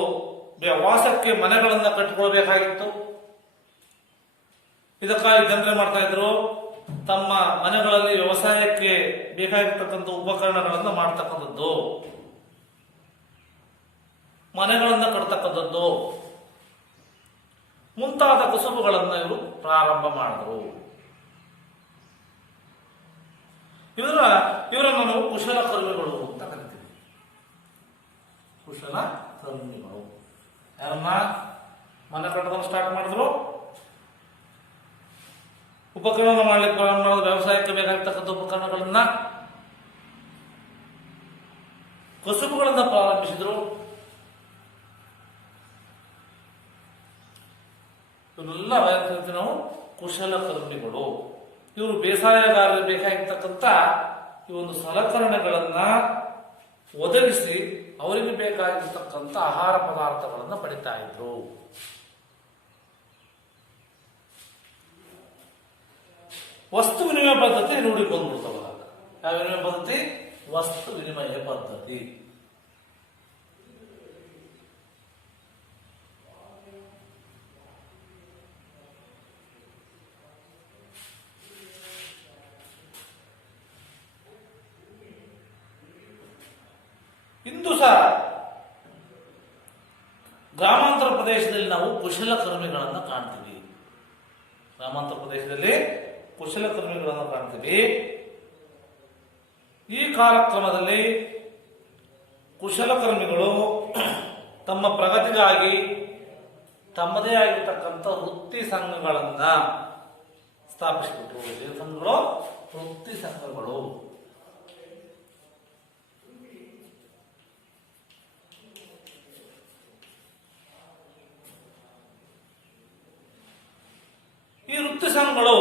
ವಾಸಕ್ಕೆ ಮನೆಗಳನ್ನ ಕಟ್ಟಿಕೊಳ್ಬೇಕಾಗಿತ್ತು. ಇದಕ್ಕಾಗಿ ಜನರೇ ಮಾಡ್ತಾ ಇದ್ರು, ತಮ್ಮ ಮನೆಗಳಲ್ಲಿ ವ್ಯವಸಾಯಕ್ಕೆ ಬೇಕಾಗಿರ್ತಕ್ಕಂಥ ಉಪಕರಣಗಳನ್ನು ಮಾಡ್ತಕ್ಕಂಥದ್ದು, ಮನೆಗಳನ್ನ ಕಟ್ತಕ್ಕಂಥದ್ದು ಮುಂತಾದ ಕಸುಬುಗಳನ್ನು ಇವರು ಪ್ರಾರಂಭ ಮಾಡಿದ್ರು. ಇವರನ್ನು ನಾವು ಕುಶಲಕರ್ಮಿಗಳು ಅಂತ ಕರಿತೀವಿ. ಕುಶಲಕರ್ಮಿಗಳು ಯಾರನ್ನ ಮನೆ ಕಟ್ಟೋದನ್ನು ಸ್ಟಾರ್ಟ್ ಮಾಡಿದ್ರು, ಉಪಕರಣ ಮಾಡ್ಲಿಕ್ಕೆ ಪ್ರಾರಂಭ ಮಾಡಿದ್ರು, ವ್ಯವಸಾಯಕ್ಕೆ ಬೇಕಾಗಿರ್ತಕ್ಕಂಥ ಉಪಕರಣಗಳನ್ನ, ಕಸುಬುಗಳನ್ನ ಪ್ರಾರಂಭಿಸಿದ್ರು. ಇವರೆಲ್ಲ ನಾವು ಕುಶಲಕರ್ಮಿಗಳು. ಇವರು ಬೇಸಾಯಗಾರರಿಗೆ ಬೇಕಾಗಿರ್ತಕ್ಕಂಥ ಈ ಒಂದು ಸಲಕರಣೆಗಳನ್ನ ಒದಗಿಸಿ ಅವರಿಗೆ ಬೇಕಾಗಿರ್ತಕ್ಕಂಥ ಆಹಾರ ಪದಾರ್ಥಗಳನ್ನು ಪಡಿತಾ ಇದ್ರು. ವಸ್ತು ವಿನಿಮಯ ಪದ್ಧತಿ ರೂಢಿ ಬಂದ್ಬಿಡ್ತವಲ್ಲ. ಯಾವ ವಿನಿಮಯ ಪದ್ಧತಿ? ವಸ್ತು ವಿನಿಮಯ ಪದ್ಧತಿ. ಕುಶಲಕರ್ಮಿಗಳನ್ನು ಕಾಣ್ತೀವಿ. ಗ್ರಾಮಾಂತರ ಪ್ರದೇಶದಲ್ಲಿ ಕುಶಲಕರ್ಮಿಗಳನ್ನು ಕಾಣ್ತೀವಿ. ಈ ಕಾಲಕ್ರಮದಲ್ಲಿ ಕುಶಲಕರ್ಮಿಗಳು ತಮ್ಮ ಪ್ರಗತಿಗಾಗಿ ತಮ್ಮದೇ ಆಗಿರ್ತಕ್ಕಂಥ ವೃತ್ತಿ ಸಂಘಗಳನ್ನ ಸ್ಥಾಪಿಸಿಬಿಟ್ರು. ಏನು ಸಂಘಗಳು? ವೃತ್ತಿ ಸಂಘಗಳು. ಈ ವೃತ್ತಿ ಸಂಘಗಳು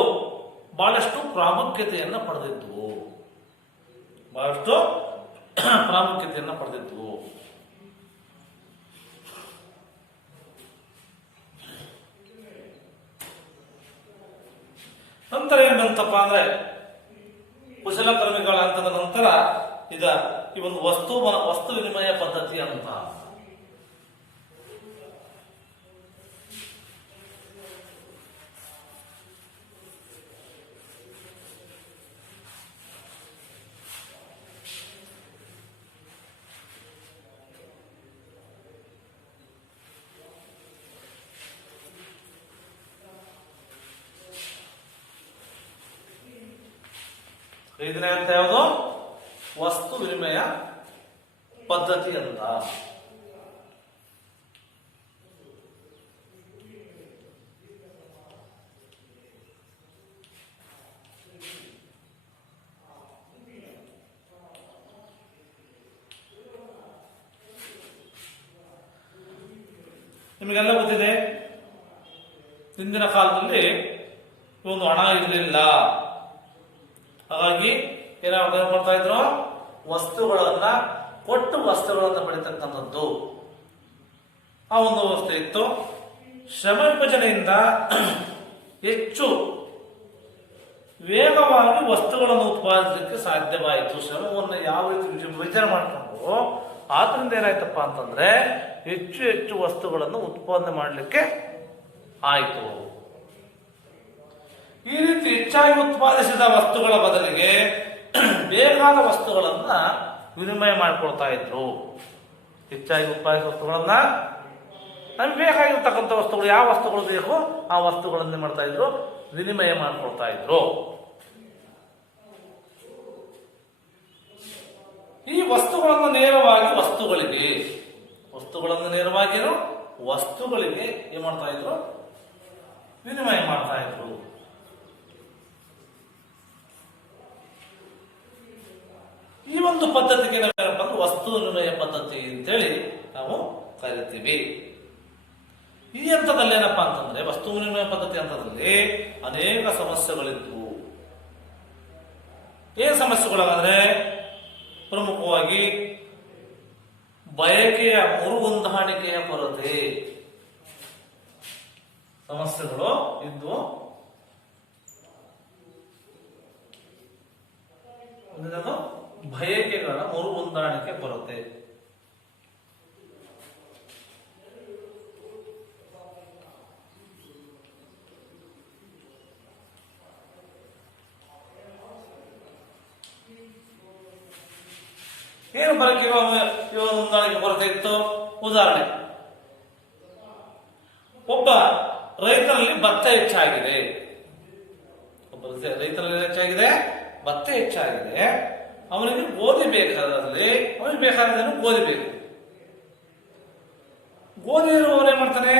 ಬಹಳಷ್ಟು ಪ್ರಾಮುಖ್ಯತೆಯನ್ನು ಪಡೆದಿದ್ವು. ನಂತರ ಏನ್ ಬಂತಪ್ಪ ಅಂದ್ರೆ ಕುಶಲಕರ್ಮಿಗಳ ಹಂತದ ನಂತರ ಈ ಒಂದು ವಸ್ತು ವಿನಿಮಯ ಪದ್ಧತಿ ಅಂತ. ಇದನ್ನೇ ಅಂತ ಯಾವುದು? ವಸ್ತು ವಿನಿಮಯ ಪದ್ಧತಿ ಅಂತ. ನಿಮಗೆಲ್ಲ ಗೊತ್ತಿದೆ, ಹಿಂದಿನ ಕಾಲದಲ್ಲಿ ಒಂದು ಹಣ ಇರಲಿಲ್ಲ. ಹಾಗಾಗಿ ಏನ್ ಮಾಡ್ತಾ ಇದ್ರು? ವಸ್ತುಗಳನ್ನ ಕೊಟ್ಟು ವಸ್ತುಗಳನ್ನ ಪಡಿತಕ್ಕಂಥದ್ದು ಆ ಒಂದು ವ್ಯವಸ್ಥೆ ಇತ್ತು. ಶ್ರಮ ವಿಭಜನೆಯಿಂದ ಹೆಚ್ಚು ವೇಗವಾಗಿ ವಸ್ತುಗಳನ್ನು ಉತ್ಪಾದಿಸಲಿಕ್ಕೆ ಸಾಧ್ಯವಾಯಿತು. ಶ್ರಮವನ್ನು ಯಾವ ರೀತಿ ವಿಭಜನೆ ಮಾಡಿಕೊಂಡು ಆದ್ರಿಂದ ಏನಾಯ್ತಪ್ಪ ಅಂತಂದ್ರೆ ಹೆಚ್ಚು ಹೆಚ್ಚು ವಸ್ತುಗಳನ್ನು ಉತ್ಪಾದನೆ ಮಾಡಲಿಕ್ಕೆ ಆಯಿತು. ಈ ರೀತಿ ಹೆಚ್ಚಾಗಿ ಉತ್ಪಾದಿಸಿದ ವಸ್ತುಗಳ ಬದಲಿಗೆ ಬೇಕಾದ ವಸ್ತುಗಳನ್ನ ವಿನಿಮಯ ಮಾಡಿಕೊಳ್ತಾ ಇದ್ರು. ಹೆಚ್ಚಾಗಿ ಉತ್ಪಾದಿಸಿದ ವಸ್ತುಗಳನ್ನ ನಮ್ಗೆ ಬೇಕಾಗಿರ್ತಕ್ಕಂಥ ವಸ್ತುಗಳು, ಯಾವ ವಸ್ತುಗಳು ಬೇಕು ಆ ವಸ್ತುಗಳನ್ನ ಮಾಡ್ತಾ ಇದ್ರು, ವಿನಿಮಯ ಮಾಡಿಕೊಳ್ತಾ ಇದ್ರು. ಈ ವಸ್ತುಗಳನ್ನು ನೇರವಾಗಿ ವಸ್ತುಗಳಿಗೆ ಏನ್ ಮಾಡ್ತಾ ಇದ್ರು? ವಿನಿಮಯ ಮಾಡ್ತಾ ಇದ್ರು. ಈ ಒಂದು ಪದ್ಧತಿಗೆ ನಾವೇನಪ್ಪ ಅಂದ್ರೆ ವಸ್ತು ವಿನಿಮಯ ಪದ್ಧತಿ ಅಂತೇಳಿ ನಾವು ಕರಿತೀವಿ. ಈ ಹಂತದಲ್ಲಿ ಏನಪ್ಪಾ ಅಂತಂದ್ರೆ ವಸ್ತು ವಿನಿಮಯ ಪದ್ಧತಿ ಹಂತದಲ್ಲಿ ಅನೇಕ ಸಮಸ್ಯೆಗಳಿದ್ವು. ಏನ್ ಸಮಸ್ಯೆಗಳಾದ್ರೆ ಪ್ರಮುಖವಾಗಿ ಬಯಕೆಯ ಮರುಹೊಂದಾಣಿಕೆಯ ಕೊರತೆ ಸಮಸ್ಯೆಗಳು ಇದ್ವು. ಬಯಕೆಗಳ ಮರುಹೊಂದಾಣಿಕೆ ಕೊರತೆ. ಏನು ಬಯಕೆಗಳ ಹೊಂದಾಣಿಕೆ ಕೊರತೆ ಇತ್ತು? ಉದಾಹರಣೆ, ಒಬ್ಬ ರೈತರಲ್ಲಿ ಭತ್ತ ಹೆಚ್ಚಾಗಿದೆ. ಭತ್ತ ಹೆಚ್ಚಾಗಿದೆ. ಅವನಿಗೆ ಗೋಧಿ ಬೇಕಾದಲ್ಲಿ ಅವನಿಗೆ ಬೇಕಾದ ಗೋಧಿ ಬೇಕು. ಗೋಧಿ ಇರುವವರೇ ಮಾಡ್ತಾನೆ,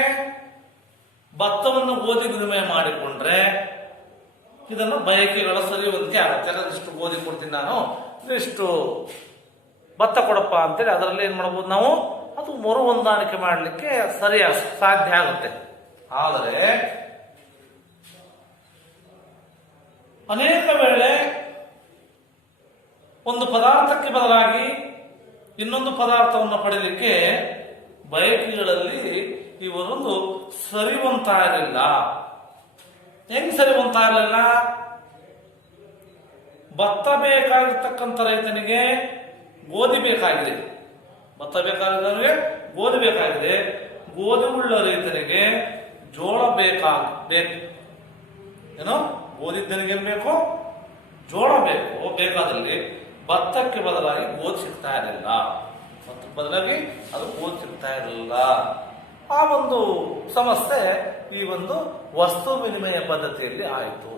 ಭತ್ತವನ್ನು ಗೋಧಿ ವಿನಿಮಯ ಮಾಡಿಕೊಂಡ್ರೆ ಇದನ್ನು ಬಯಕೆಗಳ ಸರಿಯುವಂತೆ ಆಗುತ್ತೆ. ಇಷ್ಟು ಗೋಧಿ ಕೊಡ್ತೀನಿ ನಾನು, ಇಷ್ಟು ಭತ್ತ ಕೊಡಪ್ಪ ಅಂತೇಳಿ ಅದರಲ್ಲಿ ಏನ್ ಮಾಡಬಹುದು ನಾವು? ಅದು ಮರು ಹೊಂದಾಣಿಕೆ ಮಾಡಲಿಕ್ಕೆ ಸಾಧ್ಯ ಆಗುತ್ತೆ. ಆದರೆ ಅನೇಕ ವೇಳೆ ಒಂದು ಪದಾರ್ಥಕ್ಕೆ ಬದಲಾಗಿ ಇನ್ನೊಂದು ಪದಾರ್ಥವನ್ನು ಪಡೆಯಲಿಕ್ಕೆ ಬಯಕೆಗಳಲ್ಲಿ ಇವರೊಂದು ಸರಿಯುವಂತಾಗಲಿಲ್ಲ. ಹೆಂಗ್ ಸರಿಯುವಂತಾಗಲಿಲ್ಲ? ಭತ್ತ ಬೇಕಾಗಿರ್ತಕ್ಕಂಥ ರೈತನಿಗೆ ಗೋಧಿ ಬೇಕಾಗಿದೆ, ಗೋಧಿ ಬೇಕಾಗಿದೆ. ಗೋಧಿ ಉಳ್ಳ ರೈತನಿಗೆ ಜೋಳ ಬೇಕು. ಏನೋ ಗೋಧಿ ಇದ್ದನಿಗೆ ಏನ್ ಬೇಕು? ಜೋಳ ಬೇಕು. ಬೇಕಾದಲ್ಲಿ ಭತ್ತಕ್ಕೆ ಬದಲಾಗಿ ಗೋಧಿ ಸಿಗ್ತಾ ಇರಲಿಲ್ಲ. ಭತ್ತಕ್ಕೆ ಬದಲಾಗಿ ಅದು ಗೋಧಿ ಸಿಗ್ತಾ ಇರಲಿಲ್ಲ. ಆ ಒಂದು ಸಮಸ್ಯೆ ಈ ಒಂದು ವಸ್ತು ವಿನಿಮಯ ಪದ್ಧತಿಯಲ್ಲಿ ಆಯಿತು.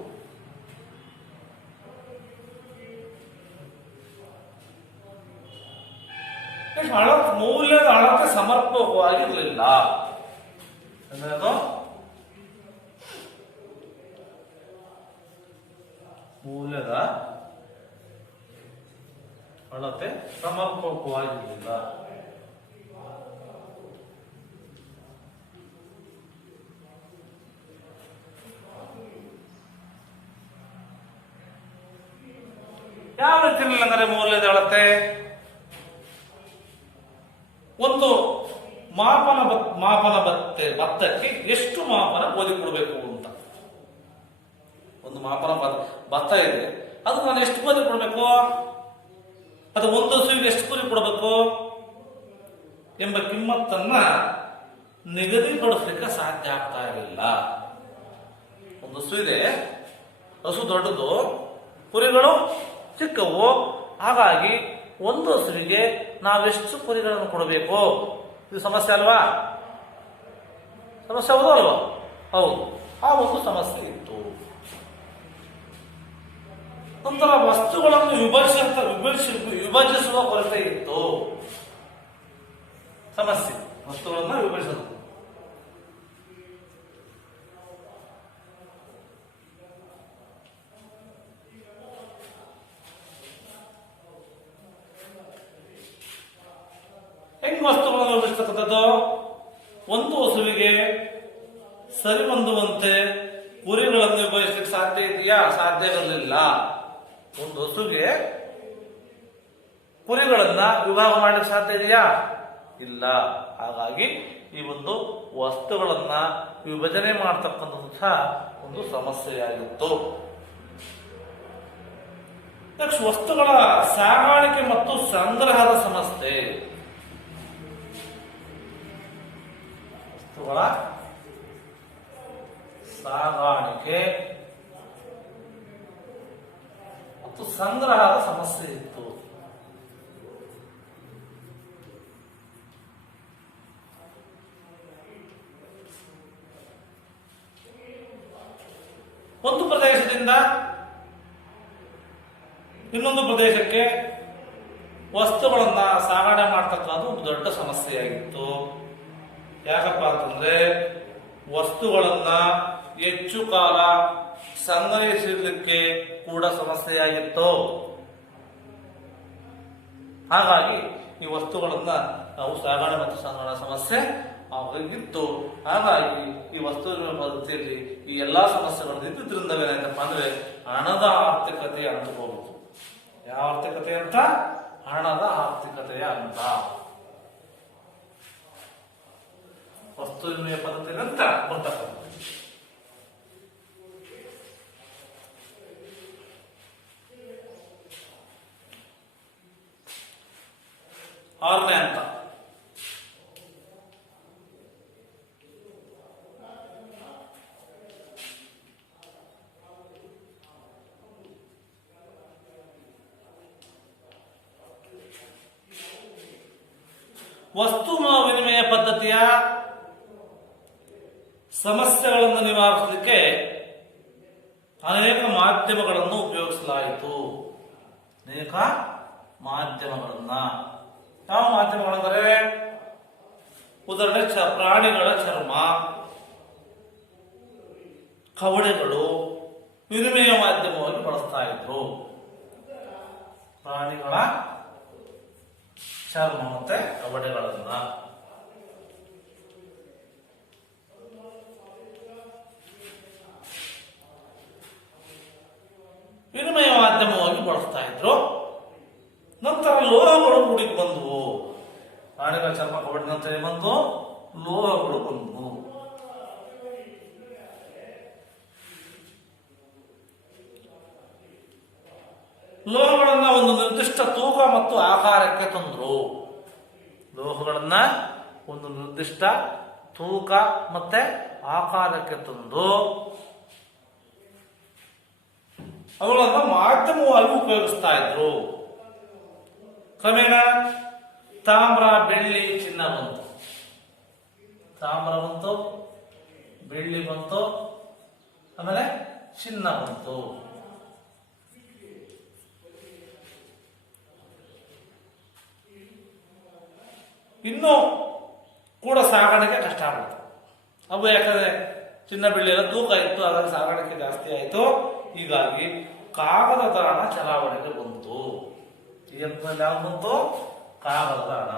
ಮೌಲ್ಯದ ಅಳತೆ ಸಮರ್ಪಕವಾಗಿರಲಿಲ್ಲ. ಅನ್ನೋದು ಮೌಲ್ಯದ ಅಳತೆ ಸಮರ್ಪಕವಾಗಿರಲಿಲ್ಲ. ಯಾವ ರೀತಿ ಇರಲಿಲ್ಲ ಅಂದರೆ ಮೌಲ್ಯದ ಅಳತೆ ಒಂದು ಮಾಪನ ಭತ್ತಕ್ಕೆ ಎಷ್ಟು ಮಾಪನ ಗೋಧಿ ಕೊಡಬೇಕು ಅಂತ, ಒಂದು ಮಾಪನ ಭತ್ತ ಇದೆ, ಅದು ನಾನು ಎಷ್ಟು ಗೋಧಿ ಕೊಡಬೇಕು, ಅದು ಒಂದು ಹಸುವಿಗೆ ಎಷ್ಟು ಕುರಿ ಕೊಡಬೇಕು ಎಂಬ ಕಿಮ್ಮತ್ತನ್ನ ನಿಗದಿಪಡಿಸಲಿಕ್ಕೆ ಸಾಧ್ಯ ಆಗ್ತಾ ಇರಲಿಲ್ಲ. ಒಂದು ಹಸು ಇದೆ, ಹಸು ದೊಡ್ಡದು, ಕುರಿಗಳು ಚಿಕ್ಕವು, ಹಾಗಾಗಿ ಒಂದು ಹಸುವಿಗೆ ನಾವೆಷ್ಟು ಕುರಿಗಳನ್ನು ಕೊಡಬೇಕು, ಇದು ಸಮಸ್ಯೆ ಅಲ್ವಾ? ಸಮಸ್ಯೆ ಹೌದು ಅಲ್ವಾ? ಹೌದು. ಆ ಒಂದು ಸಮಸ್ಯೆ ಇತ್ತು. ನಂತರ ವಸ್ತುಗಳನ್ನು ವಿಭಜಿಸುವ ಕೊರತೆ ಇತ್ತು. ಸಮಸ್ಯೆ ವಸ್ತುಗಳನ್ನು ವಿಭಜಿಸಲು. ಹೆಂಗ್ ವಸ್ತುಗಳನ್ನು ವಿಭಜಿಸ್ತಕ್ಕಂಥದ್ದು? ಒಂದು ಹಸುವಿಗೆ ಸರಿ ಹೊಂದುವಂತೆ ಕುರಿಗಳನ್ನು ವಿಭಜಿಸಲಿಕ್ಕೆ ಸಾಧ್ಯ ಇದೆಯಾ? ಸಾಧ್ಯವಿರಲಿಲ್ಲ. ಒಂದು ಹಸುಗೆ ಕುರಿಗಳನ್ನ ವಿಭಾಗ ಮಾಡಲಿಕ್ಕೆ ಸಾಧ್ಯ ಇದೆಯಾ? ಇಲ್ಲ. ಹಾಗಾಗಿ ಈ ಒಂದು ವಸ್ತುಗಳನ್ನ ವಿಭಜನೆ ಮಾಡತಕ್ಕಂಥದ್ದು ಸಹ ಒಂದು ಸಮಸ್ಯೆಯಾಗಿತ್ತು. ನೆಕ್ಸ್ಟ್, ವಸ್ತುಗಳ ಸಾಗಾಣಿಕೆ ಮತ್ತು ಸಂಗ್ರಹದ ಸಮಸ್ಯೆ. ವಸ್ತುಗಳ ಸಾಗಾಣಿಕೆ ಮತ್ತು ಸಂಗ್ರಹದ ಸಮಸ್ಯೆ ಇತ್ತು. ಒಂದು ಪ್ರದೇಶದಿಂದ ಇನ್ನೊಂದು ಪ್ರದೇಶಕ್ಕೆ ವಸ್ತುಗಳನ್ನ ಸಾಗಣೆ ಮಾಡ್ತಕ್ಕಂಥದ್ದು ಒಂದು ದೊಡ್ಡ ಸಮಸ್ಯೆಯಾಗಿತ್ತು. ಯಾಕಪ್ಪ ಅಂತಂದ್ರೆ ವಸ್ತುಗಳನ್ನ ಹೆಚ್ಚು ಕಾಲ ಸಂಗ್ರಹಿಸಲಿಕ್ಕೆ ಕೂಡ ಸಮಸ್ಯೆಯಾಗಿತ್ತು. ಹಾಗಾಗಿ ಈ ವಸ್ತುಗಳನ್ನ ನಾವು ಸಾಗಣೆ ಮತ್ತು ಸಂಗ್ರಹಣ ಸಮಸ್ಯೆ ಆಗಿತ್ತು. ಹಾಗಾಗಿ ಈ ವಸ್ತು ಪದ್ಧತಿಯಲ್ಲಿ ಈ ಎಲ್ಲಾ ಸಮಸ್ಯೆಗಳು ಇದ್ದಿದ್ರಿಂದ ಏನಾಯ್ತಪ್ಪ ಅಂದ್ರೆ ಹಣದ ಆರ್ಥಿಕತೆ ಅಂತ ಹೋಗುದು. ಯಾವ ಆರ್ಥಿಕತೆ ಅಂತ? ಹಣದ ಆರ್ಥಿಕತೆಯ ಅಂತ. ವಸ್ತು ವಿನಿಮಯ ಪದ್ಧತಿ ಅಂತ ಬರ್ತಕ್ಕಂಥ 6ನೇ ಹಂತ. ವಸ್ತು ವಿನಿಮಯ ಪದ್ಧತಿಯ ಸಮಸ್ಯೆಗಳನ್ನು ನಿವಾರಿಸಲಿಕ್ಕೆ ಅನೇಕ ಮಾಧ್ಯಮಗಳನ್ನು ಉಪಯೋಗಿಸಲಾಯಿತು. ಅನೇಕ ಮಾಧ್ಯಮಗಳನ್ನ, ಯಾವ ಮಾಧ್ಯಮಗಳೆಂದರೆ ಉದಾಹರಣೆ ಪ್ರಾಣಿಗಳ ಚರ್ಮ, ಕವಡೆಗಳು ವಿನಿಮಯ ಮಾಧ್ಯಮವಾಗಿ ಬಳಸ್ತಾ ಇದ್ರು. ಪ್ರಾಣಿಗಳ ಚರ್ಮ ಮತ್ತೆ ಕವಡೆಗಳನ್ನ ವಿನಿಮಯ ಮಾಧ್ಯಮವಾಗಿ ಬಳಸ್ತಾ ಇದ್ರು. ನಂತರ ಲೋಹಗಳು ಹುಡುಕಿ ಬಂದವು. ಪ್ರಾಣಿಗಳ ಚರ್ಮ ಕವಡೆ ನಂತರ ಬಂದು ಲೋಹಗಳು ಬಂದವು. ಲೋಹಗಳನ್ನ ಒಂದು ನಿರ್ದಿಷ್ಟ ತೂಕ ಮತ್ತು ಆಕಾರಕ್ಕೆ ತಂದ್ರು. ಲೋಹಗಳನ್ನ ಒಂದು ನಿರ್ದಿಷ್ಟ ತೂಕ ಮತ್ತೆ ಆಕಾರಕ್ಕೆ ತಂದು ಅವುಗಳನ್ನ ಮಾಧ್ಯಮವಾಗಿ ಉಪಯೋಗಿಸ್ತಾ ಇದ್ರು. ಕ್ರಮೇಣ ತಾಮ್ರ, ಬೆಳ್ಳಿ, ಚಿನ್ನ ಬಂತು. ತಾಮ್ರ ಬಂತು, ಬೆಳ್ಳಿ ಬಂತು, ಆಮೇಲೆ ಚಿನ್ನ ಬಂತು. ಇನ್ನು ಕೂಡ ಸಾಗಾಣಿಕೆ ಕಷ್ಟ ಆಗುತ್ತೆ. ಅವು ಯಾಕಂದ್ರೆ ಚಿನ್ನ ಬೆಳ್ಳಿ ಎಲ್ಲ ತೂಕ ಇತ್ತು, ಹಾಗಾಗಿ ಸಾಗಾಣಿಕೆ ಜಾಸ್ತಿ ಆಯಿತು. ಹೀಗಾಗಿ ಕಾಗದದ ಹಣ ಚಲಾವಣೆಗೆ ಬಂತು. ಈ ಹಂತದಲ್ಲಿ ಯಾವ್ದು ಬಂತು? ಕಾಗದದ ಹಣ.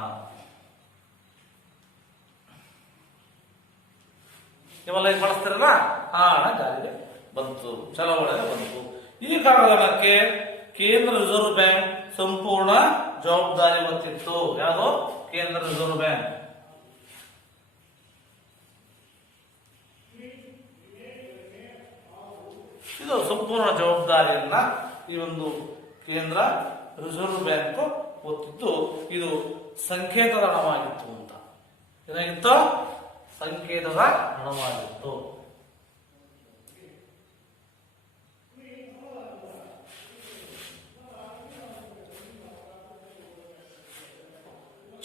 ನೀವೆಲ್ಲ ಈಗ ಬಳಸ್ತಿರಲ್ಲ, ಆ ಹಣ ಜಾರಿಗೆ ಬಂತು, ಚಲಾವಣೆಗೆ ಬಂತು. ಈ ಕಾಗದ ಹಣಕ್ಕೆ ಕೇಂದ್ರ ರಿಸರ್ವ್ ಬ್ಯಾಂಕ್ ಸಂಪೂರ್ಣ ಜವಾಬ್ದಾರಿ ಹೊತ್ತಿತ್ತು. ಯಾವುದು? ಕೇಂದ್ರ ರಿಸರ್ವ್ ಬ್ಯಾಂಕ್. ಇದು ಸಂಪೂರ್ಣ ಜವಾಬ್ದಾರಿಯನ್ನ ಈ ಒಂದು ಕೇಂದ್ರ ರಿಸರ್ವ್ ಬ್ಯಾಂಕ್ ಹೊತ್ತಿದ್ದು. ಇದು ಸಂಕೇತದ ಹಣವಾಗಿತ್ತು ಅಂತ. ಏನಾಗಿತ್ತು? ಸಂಕೇತದ ಹಣವಾಗಿತ್ತು.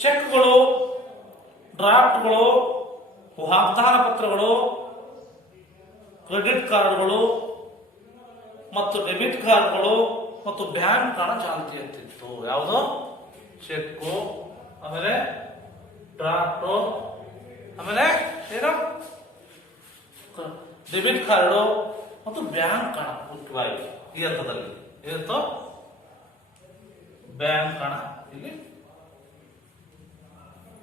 ಚೆಕ್ಗಳು, ಡ್ರಾಫ್ಟ್ಗಳು, ವಾಗ್ದಾನ ಪತ್ರಗಳು, ಕ್ರೆಡಿಟ್ ಕಾರ್ಡ್ಗಳು ಮತ್ತು ಡೆಬಿಟ್ ಕಾರ್ಡ್ಗಳು ಮತ್ತು ಬ್ಯಾಂಕ್ ಹಣ ಚಾಲ್ತಿಯಲ್ಲಿತ್ತು. ಯಾವುದು? ಚೆಕ್ಕು, ಆಮೇಲೆ ಡ್ರಾಫ್ಟು, ಆಮೇಲೆ ಏನು ಡೆಬಿಟ್ ಕಾರ್ಡು ಮತ್ತು ಬ್ಯಾಂಕ್ ಹಣ ಮುಖ್ಯವಾಗಿ ಈ ಹಂತದಲ್ಲಿ ಏನಿತ್ತು? ಬ್ಯಾಂಕ್ ಹಣ ಇಲ್ಲಿ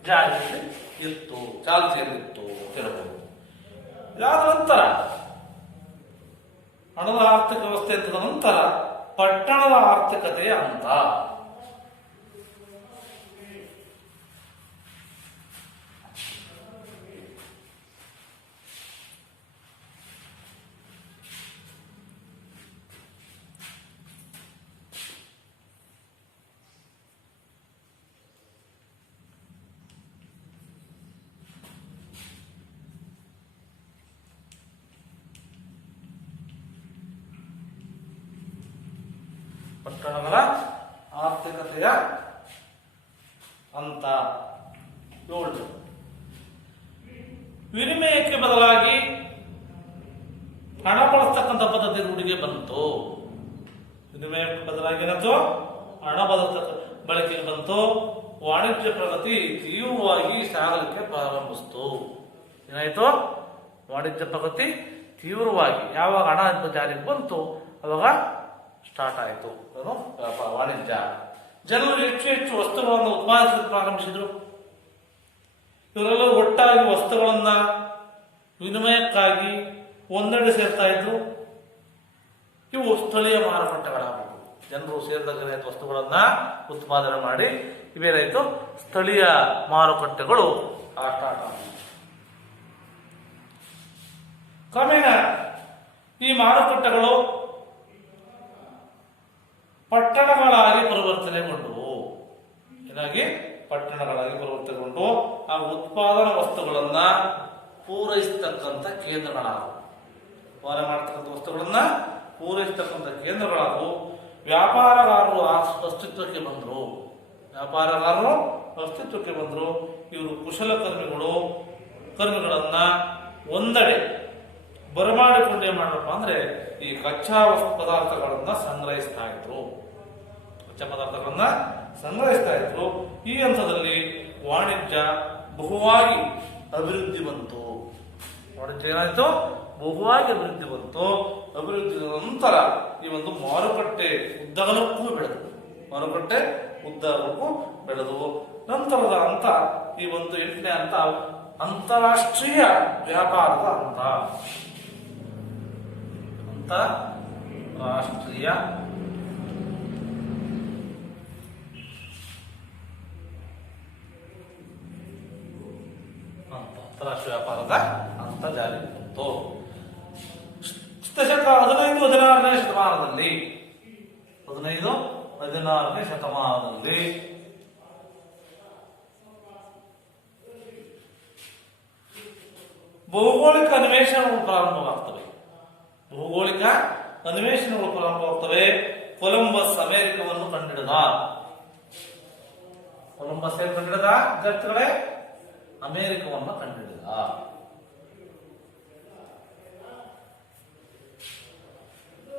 ಜಾರಿಯಲ್ಲಿ ಇತ್ತು, ಚಾಲ್ತಿಯಲ್ಲಿತ್ತು ಹೇಳಬಹುದು. ಇದಾದ ನಂತರ ಹಣದ ಆರ್ಥಿಕ ವ್ಯವಸ್ಥೆ ಅಂತ ನಂತರ ಪಟ್ಟಣದ ಆರ್ಥಿಕತೆಯ ಹಂತ. ಪಟ್ಟಣಗಳ ಆರ್ಥಿಕತೆಯ ಹಂತ 7. ವಿನಿಮಯಕ್ಕೆ ಬದಲಾಗಿ ಹಣ ಬಳಸ್ತಕ್ಕಂಥ ಪದ್ಧತಿ ರೂಢಿಗೆ ಬಂತು. ವಿನಿಮಯಕ್ಕೆ ಬದಲಾಗಿ ಏನಾಯ್ತು? ಹಣ ಬಳಕೆಗೆ ಬಂತು. ವಾಣಿಜ್ಯ ಪ್ರಗತಿ ತೀವ್ರವಾಗಿ ಸಾಗಲಿಕ್ಕೆ ಪ್ರಾರಂಭಿಸಿತು. ಏನಾಯ್ತು? ವಾಣಿಜ್ಯ ಪ್ರಗತಿ ತೀವ್ರವಾಗಿ ಯಾವಾಗ ಹಣ ಜಾರಿಗೆ ಬಂತು ಅವಾಗ ಸ್ಟಾರ್ಟ್ ಆಯಿತು ವಾಣಿಜ್ಯ. ಜನರು ಹೆಚ್ಚು ಹೆಚ್ಚು ವಸ್ತುಗಳನ್ನು ಉತ್ಪಾದಿಸಲು ಪ್ರಾರಂಭಿಸಿದ್ರು. ಇವರೆಲ್ಲರೂ ಒಟ್ಟಾಗಿ ವಸ್ತುಗಳನ್ನ ವಿನಿಮಯಕ್ಕಾಗಿ ಒಂದೆಡೆ ಸೇರ್ತಾ ಇದ್ರು. ಇವು ಸ್ಥಳೀಯ ಮಾರುಕಟ್ಟೆಗಳಾಗಬೇಕು. ಜನರು ಸೇರಿದ ವಸ್ತುಗಳನ್ನ ಉತ್ಪಾದನೆ ಮಾಡಿ ಇವೇನಾಯಿತು? ಸ್ಥಳೀಯ ಮಾರುಕಟ್ಟೆಗಳು ಸ್ಟಾರ್ಟ್ ಆಗಿದೆ. ಕ್ರಮೇಣ ಈ ಮಾರುಕಟ್ಟೆಗಳು ಪಟ್ಟಣಗಳಾಗಿ ಪರಿವರ್ತನೆಗೊಂಡವು. ಏನಾಗಿ? ಪಟ್ಟಣಗಳಾಗಿ ಪರಿವರ್ತನೆಗೊಂಡು ಹಾಗೂ ಉತ್ಪಾದನಾ ವಸ್ತುಗಳನ್ನ ಪೂರೈಸತಕ್ಕಂಥ ಕೇಂದ್ರಗಳಾದವು. ಉತ್ಪಾದನೆ ಮಾಡತಕ್ಕಂಥ ವಸ್ತುಗಳನ್ನ ಪೂರೈಸತಕ್ಕಂಥ ಕೇಂದ್ರಗಳಾದವು. ವ್ಯಾಪಾರಗಾರರು ಅಸ್ತಿತ್ವಕ್ಕೆ ಬಂದರು. ಇವರು ಕರ್ಮಿಗಳನ್ನ ಒಂದೆಡೆ ಬರಮಾಡಿಕೊಂಡು ಏನ್ ಮಾಡಪ್ಪ ಅಂದ್ರೆ ಈ ಕಚ್ಚಾ ಪದಾರ್ಥಗಳನ್ನ ಸಂಗ್ರಹಿಸ್ತಾ ಇದ್ರು. ಈ ಹಂತದಲ್ಲಿ ವಾಣಿಜ್ಯ ಬಹುವಾಗಿ ಅಭಿವೃದ್ಧಿ ಬಂತು. ವಾಣಿಜ್ಯ ಏನಾಯ್ತು? ಬಹುವಾಗಿ ಅಭಿವೃದ್ಧಿ ಬಂತು. ಅಭಿವೃದ್ಧಿ ನಂತರ ಈ ಒಂದು ಮಾರುಕಟ್ಟೆ ಉದ್ದಗಲಕ್ಕೂ ಬೆಳೆದು ನಂತರದ ಹಂತ ಈ ಒಂದು 8ನೇ ಹಂತ ಅಂತಾರಾಷ್ಟ್ರೀಯ ವ್ಯಾಪಾರದ ಹಂತ. ಅಂತಾರಾಷ್ಟ್ರೀಯ ವ್ಯಾಪಾರದ ಹಂತ ಜಾರಿಗೆ ಬಂತು. ದಶಕ 15-16ನೇ ಶತಮಾನದಲ್ಲಿ ಭೌಗೋಳಿಕ ಅನ್ವೇಷಣೆಗಳು ಪ್ರಾರಂಭವಾಗ್ತವೆ. ಕೊಲಂಬಸ್ ಅಮೆರಿಕವನ್ನು ಕಂಡಿಡಿದ. ಅಮೆರಿಕವನ್ನು ಕಂಡಿಡಿದ.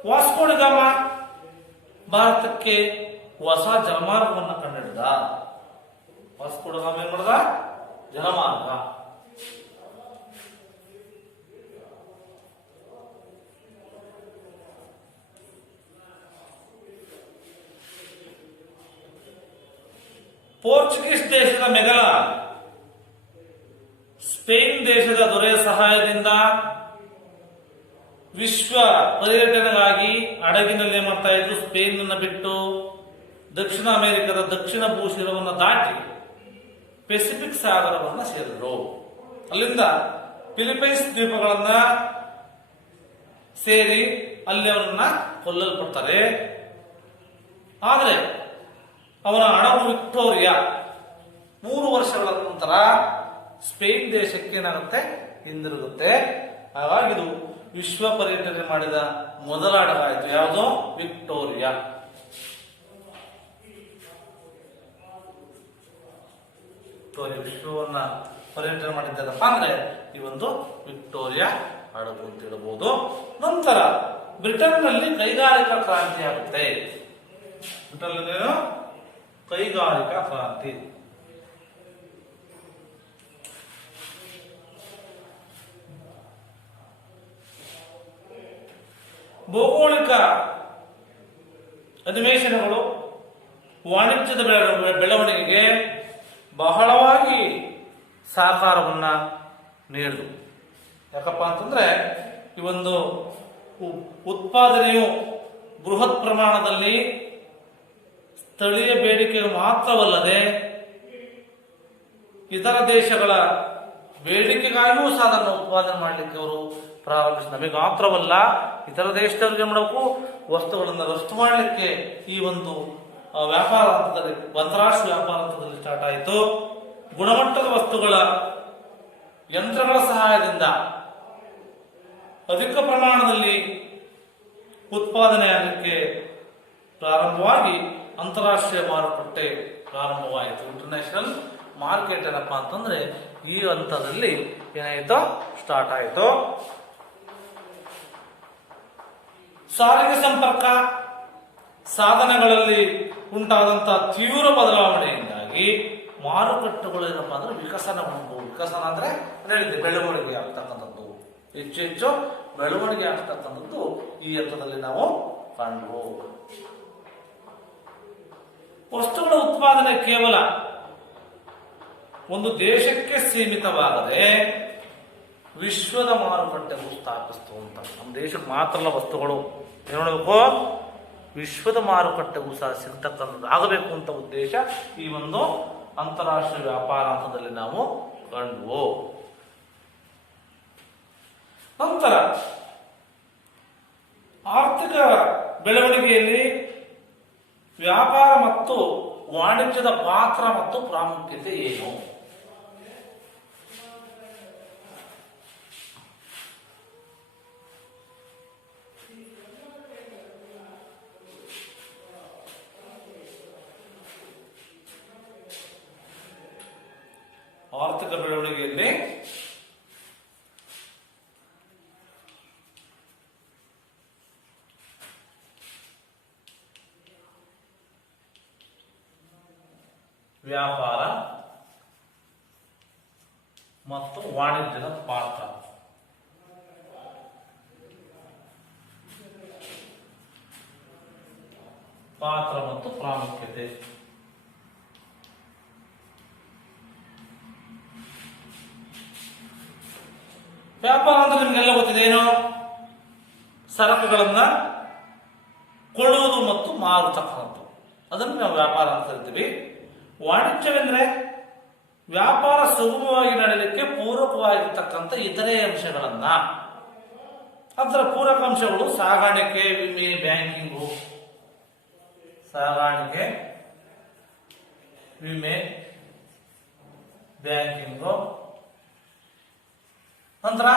ವಾಸ್ಕೋ ಡಿ ಗಾಮ ಭಾರತಕ್ಕೆ ಹೊಸ ಜಲಮಾರ್ಗವನ್ನು ಕಂಡುಹಿಡಿದ. ವಾಸ್ಕೋ ಡಿ ಗಾಮ ಏನ್ ಮಾಡಿದ? ಜಲಮಾರ್ಗ. ಪೋರ್ಚುಗೀಸ್ ದೇಶದ ಮೆಗಲಾನ್ ಸ್ಪೇನ್ ದೇಶದ ದೊರೆಯ ಸಹಾಯದಿಂದ ವಿಶ್ವ ಪರ್ಯಟನೆಗಾಗಿ ಹಡಗಿನಲ್ಲಿ ಮಾಡ್ತಾ ಇದ್ರು. ಸ್ಪೇನ್ ಅನ್ನು ಬಿಟ್ಟು ದಕ್ಷಿಣ ಅಮೆರಿಕದ ದಕ್ಷಿಣ ಭೂಶಿರವನ್ನು ದಾಟಿ ಪೆಸಿಫಿಕ್ ಸಾಗರವನ್ನು ಸೇರಿದ್ರು. ಅಲ್ಲಿಂದ ಫಿಲಿಪೈನ್ಸ್ ದ್ವೀಪಗಳನ್ನ ಸೇರಿ ಅಲ್ಲಿ ಅವರನ್ನ ಕೊಲ್ಲಲ್ಪಡ್ತಾರೆ. ಆದರೆ ಅವನ ಹಡಗು ವಿಕ್ಟೋರಿಯಾ 3 ವರ್ಷಗಳ ನಂತರ ಸ್ಪೇನ್ ದೇಶಕ್ಕೆ ಏನಾಗುತ್ತೆ? ಹಿಂದಿರುಗುತ್ತೆ. ಹಾಗಾಗಿ ಇದು ವಿಶ್ವ ಪರ್ಯಟನೆ ಮಾಡಿದ ಮೊದಲ ಹಡಗಾಯಿತು. ಯಾವುದು? ವಿಕ್ಟೋರಿಯಾ. ವಿಶ್ವವನ್ನ ಪರ್ಯಟನೆ ಮಾಡಿದ್ದಪ್ಪ ಅಂದ್ರೆ ಈ ಒಂದು ವಿಕ್ಟೋರಿಯಾ ಹಡಗು ಅಂತ ಹೇಳಬಹುದು. ನಂತರ ಬ್ರಿಟನ್ನಲ್ಲಿ ಕೈಗಾರಿಕಾ ಕ್ರಾಂತಿ ಆಗುತ್ತೆ. ಬ್ರಿಟನ್ನಲ್ಲಿ ಕೈಗಾರಿಕಾ ಕ್ರಾಂತಿ. ಭೌಗೋಳಿಕ ಅನ್ವೇಷಣೆಗಳು ವಾಣಿಜ್ಯದ ಬೆಳವಣಿಗೆಗೆ ಬಹಳವಾಗಿ ಸಹಕಾರವನ್ನ ನೀಡಿದವು. ಯಾಕಪ್ಪ ಅಂತಂದ್ರೆ ಈ ಒಂದು ಉತ್ಪಾದನೆಯು ಬೃಹತ್ ಪ್ರಮಾಣದಲ್ಲಿ ಸ್ಥಳೀಯ ಬೇಡಿಕೆಗೆ ಮಾತ್ರವಲ್ಲದೆ ಇತರ ದೇಶಗಳ ಬೇಡಿಕೆಗಾಗಿಯೂ ಸಹ ಅದನ್ನು ಉತ್ಪಾದನೆ ಮಾಡಲಿಕ್ಕೆ ಅವರು ಪ್ರಾರಂಭಿಸಿ, ನಮಗೆ ಮಾತ್ರವಲ್ಲ ಇತರ ದೇಶದವರಿಗೆ ಮಾಡಬೇಕು ವಸ್ತುಗಳನ್ನು ರಫ್ತು ಮಾಡಲಿಕ್ಕೆ ಈ ಒಂದು ವ್ಯಾಪಾರ ಹಂತದಲ್ಲಿ, ಅಂತಾರಾಷ್ಟ್ರೀಯ ವ್ಯಾಪಾರ ಹಂತದಲ್ಲಿ ಸ್ಟಾರ್ಟ್ ಆಯಿತು. ಗುಣಮಟ್ಟದ ವಸ್ತುಗಳ ಯಂತ್ರಗಳ ಸಹಾಯದಿಂದ ಅಧಿಕ ಪ್ರಮಾಣದಲ್ಲಿ ಉತ್ಪಾದನೆ ಆಗಲಿಕ್ಕೆ ಪ್ರಾರಂಭವಾಗಿ ಅಂತಾರಾಷ್ಟ್ರೀಯ ಮಾರುಕಟ್ಟೆ ಪ್ರಾರಂಭವಾಯಿತು. ಇಂಟರ್ನ್ಯಾಷನಲ್ ಮಾರ್ಕೆಟ್ ಏನಪ್ಪಾ ಅಂತಂದ್ರೆ ಈ ಹಂತದಲ್ಲಿ ಏನಾಯಿತು? ಸ್ಟಾರ್ಟ್ ಆಯಿತು. ಸಾರಿಗೆ ಸಂಪರ್ಕ ಸಾಧನಗಳಲ್ಲಿ ಉಂಟಾದಂತಹ ತೀವ್ರ ಬದಲಾವಣೆಯಿಂದಾಗಿ ಮಾರುಕಟ್ಟೆಗಳು ಏನಪ್ಪಾ ಅಂದ್ರೆ ವಿಕಸನಗೊಂಡು, ವಿಕಸನ ಅಂದ್ರೆ ಹೇಳಿದೆ ಬೆಳವಣಿಗೆ ಆಗ್ತಕ್ಕಂಥದ್ದು, ಹೆಚ್ಚು ಹೆಚ್ಚು ಬೆಳವಣಿಗೆ ಆಗ್ತಕ್ಕಂಥದ್ದು ಈ ಹಂತದಲ್ಲಿ ನಾವು ಕಂಡು. ವಸ್ತುಗಳ ಉತ್ಪಾದನೆ ಕೇವಲ ಒಂದು ದೇಶಕ್ಕೆ ಸೀಮಿತವಾಗದೆ ವಿಶ್ವದ ಮಾರುಕಟ್ಟೆಗೂ ಸ್ಥಾಪಿಸ್ತು ಅಂತ. ನಮ್ಮ ದೇಶಕ್ಕೆ ಮಾತ್ರ ಅಲ್ಲ ವಸ್ತುಗಳು ಏನ್ ಮಾಡಬೇಕು? ವಿಶ್ವದ ಮಾರುಕಟ್ಟೆಗೂ ಸಹ ಸಿಗ್ತಕ್ಕಂಥದ್ದು ಆಗಬೇಕು ಅಂತ ಉದ್ದೇಶ ಈ ಒಂದು ಅಂತಾರಾಷ್ಟ್ರೀಯ ವ್ಯಾಪಾರ ಹಂತದಲ್ಲಿ ನಾವು ಕಂಡ್ವು. ನಂತರ ಆರ್ಥಿಕ ಬೆಳವಣಿಗೆಯಲ್ಲಿ ವ್ಯಾಪಾರ ಮತ್ತು ವಾಣಿಜ್ಯದ ಪಾತ್ರ ಮತ್ತು ಪ್ರಾಮುಖ್ಯತೆ ಏನು? ಆರ್ಥಿಕ ಬೆಳವಣಿಗೆಯಲ್ಲಿ ವ್ಯಾಪಾರ ಮತ್ತು ವಾಣಿಜ್ಯದ ಪಾತ್ರ. ಮತ್ತು ಪ್ರಾಮುಖ್ಯತೆ. ವ್ಯಾಪಾರ ಅಂದ್ರೆ ನಿಮ್ಗೆಲ್ಲ ಗೊತ್ತಿದೆ ಏನು? ಸರಕುಗಳನ್ನ ಕೊಳ್ಳುವುದು ಮತ್ತು ಮಾರತಕ್ಕಂಥದ್ದು, ಅದನ್ನು ನಾವು ವ್ಯಾಪಾರ ಅಂತ ಕರಿತೀವಿ. ವಾಣಿಜ್ಯವೆಂದ್ರೆ ವ್ಯಾಪಾರ ಸುಗಮವಾಗಿ ನಡೆಯಲಿಕ್ಕೆ ಪೂರಕವಾಗಿರ್ತಕ್ಕಂಥ ಇತರೆ ಅಂಶಗಳನ್ನ, ಅದರ ಪೂರಕ ಅಂಶಗಳು ಸಾಗಾಣಿಕೆ, ವಿಮೆ, ಬ್ಯಾಂಕಿಂಗು. ಸಾಗಾಣಿಕೆ, ವಿಮೆ, ಬ್ಯಾಂಕಿಂಗು. ನಂತರ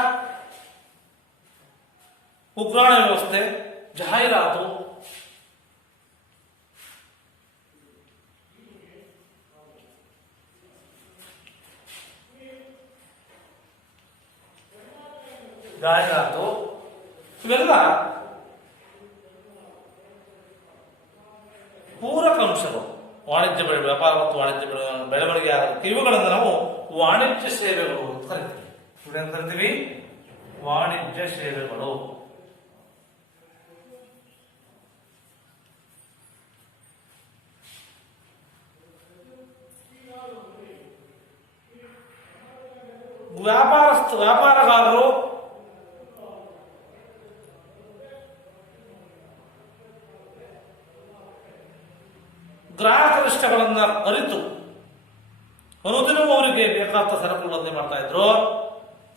ಉಗ್ರಾಣ ವ್ಯವಸ್ಥೆ, ಜಾಹೀರಾತು, ಜಾಹೀರಾತು, ಇವೆಲ್ಲ ಪೂರಕ ಅಂಶಗಳು. ವಾಣಿಜ್ಯ ವ್ಯಾಪಾರ ಮತ್ತು ವಾಣಿಜ್ಯ ಬೆಳವಣಿಗೆ ಆಗುತ್ತೆ. ಇವುಗಳನ್ನು ನಾವು ವಾಣಿಜ್ಯ ಸೇವೆಗಳು ಅಂತ ಕರಿತೀವಿ. ಇವೇನು ಕರಿತೀವಿ? ವಾಣಿಜ್ಯ ಸೇವೆಗಳು. ವ್ಯಾಪಾರಗಾರರು ಗ್ರಾಹಕರ ಇಷ್ಟಗಳನ್ನ ಅರಿತು ಅನುದಿನವೂ ಅವರಿಗೆ ಬೇಕಾದ ಸರಕುಗಳನ್ನೇ ಮಾಡ್ತಾ ಇದ್ರು,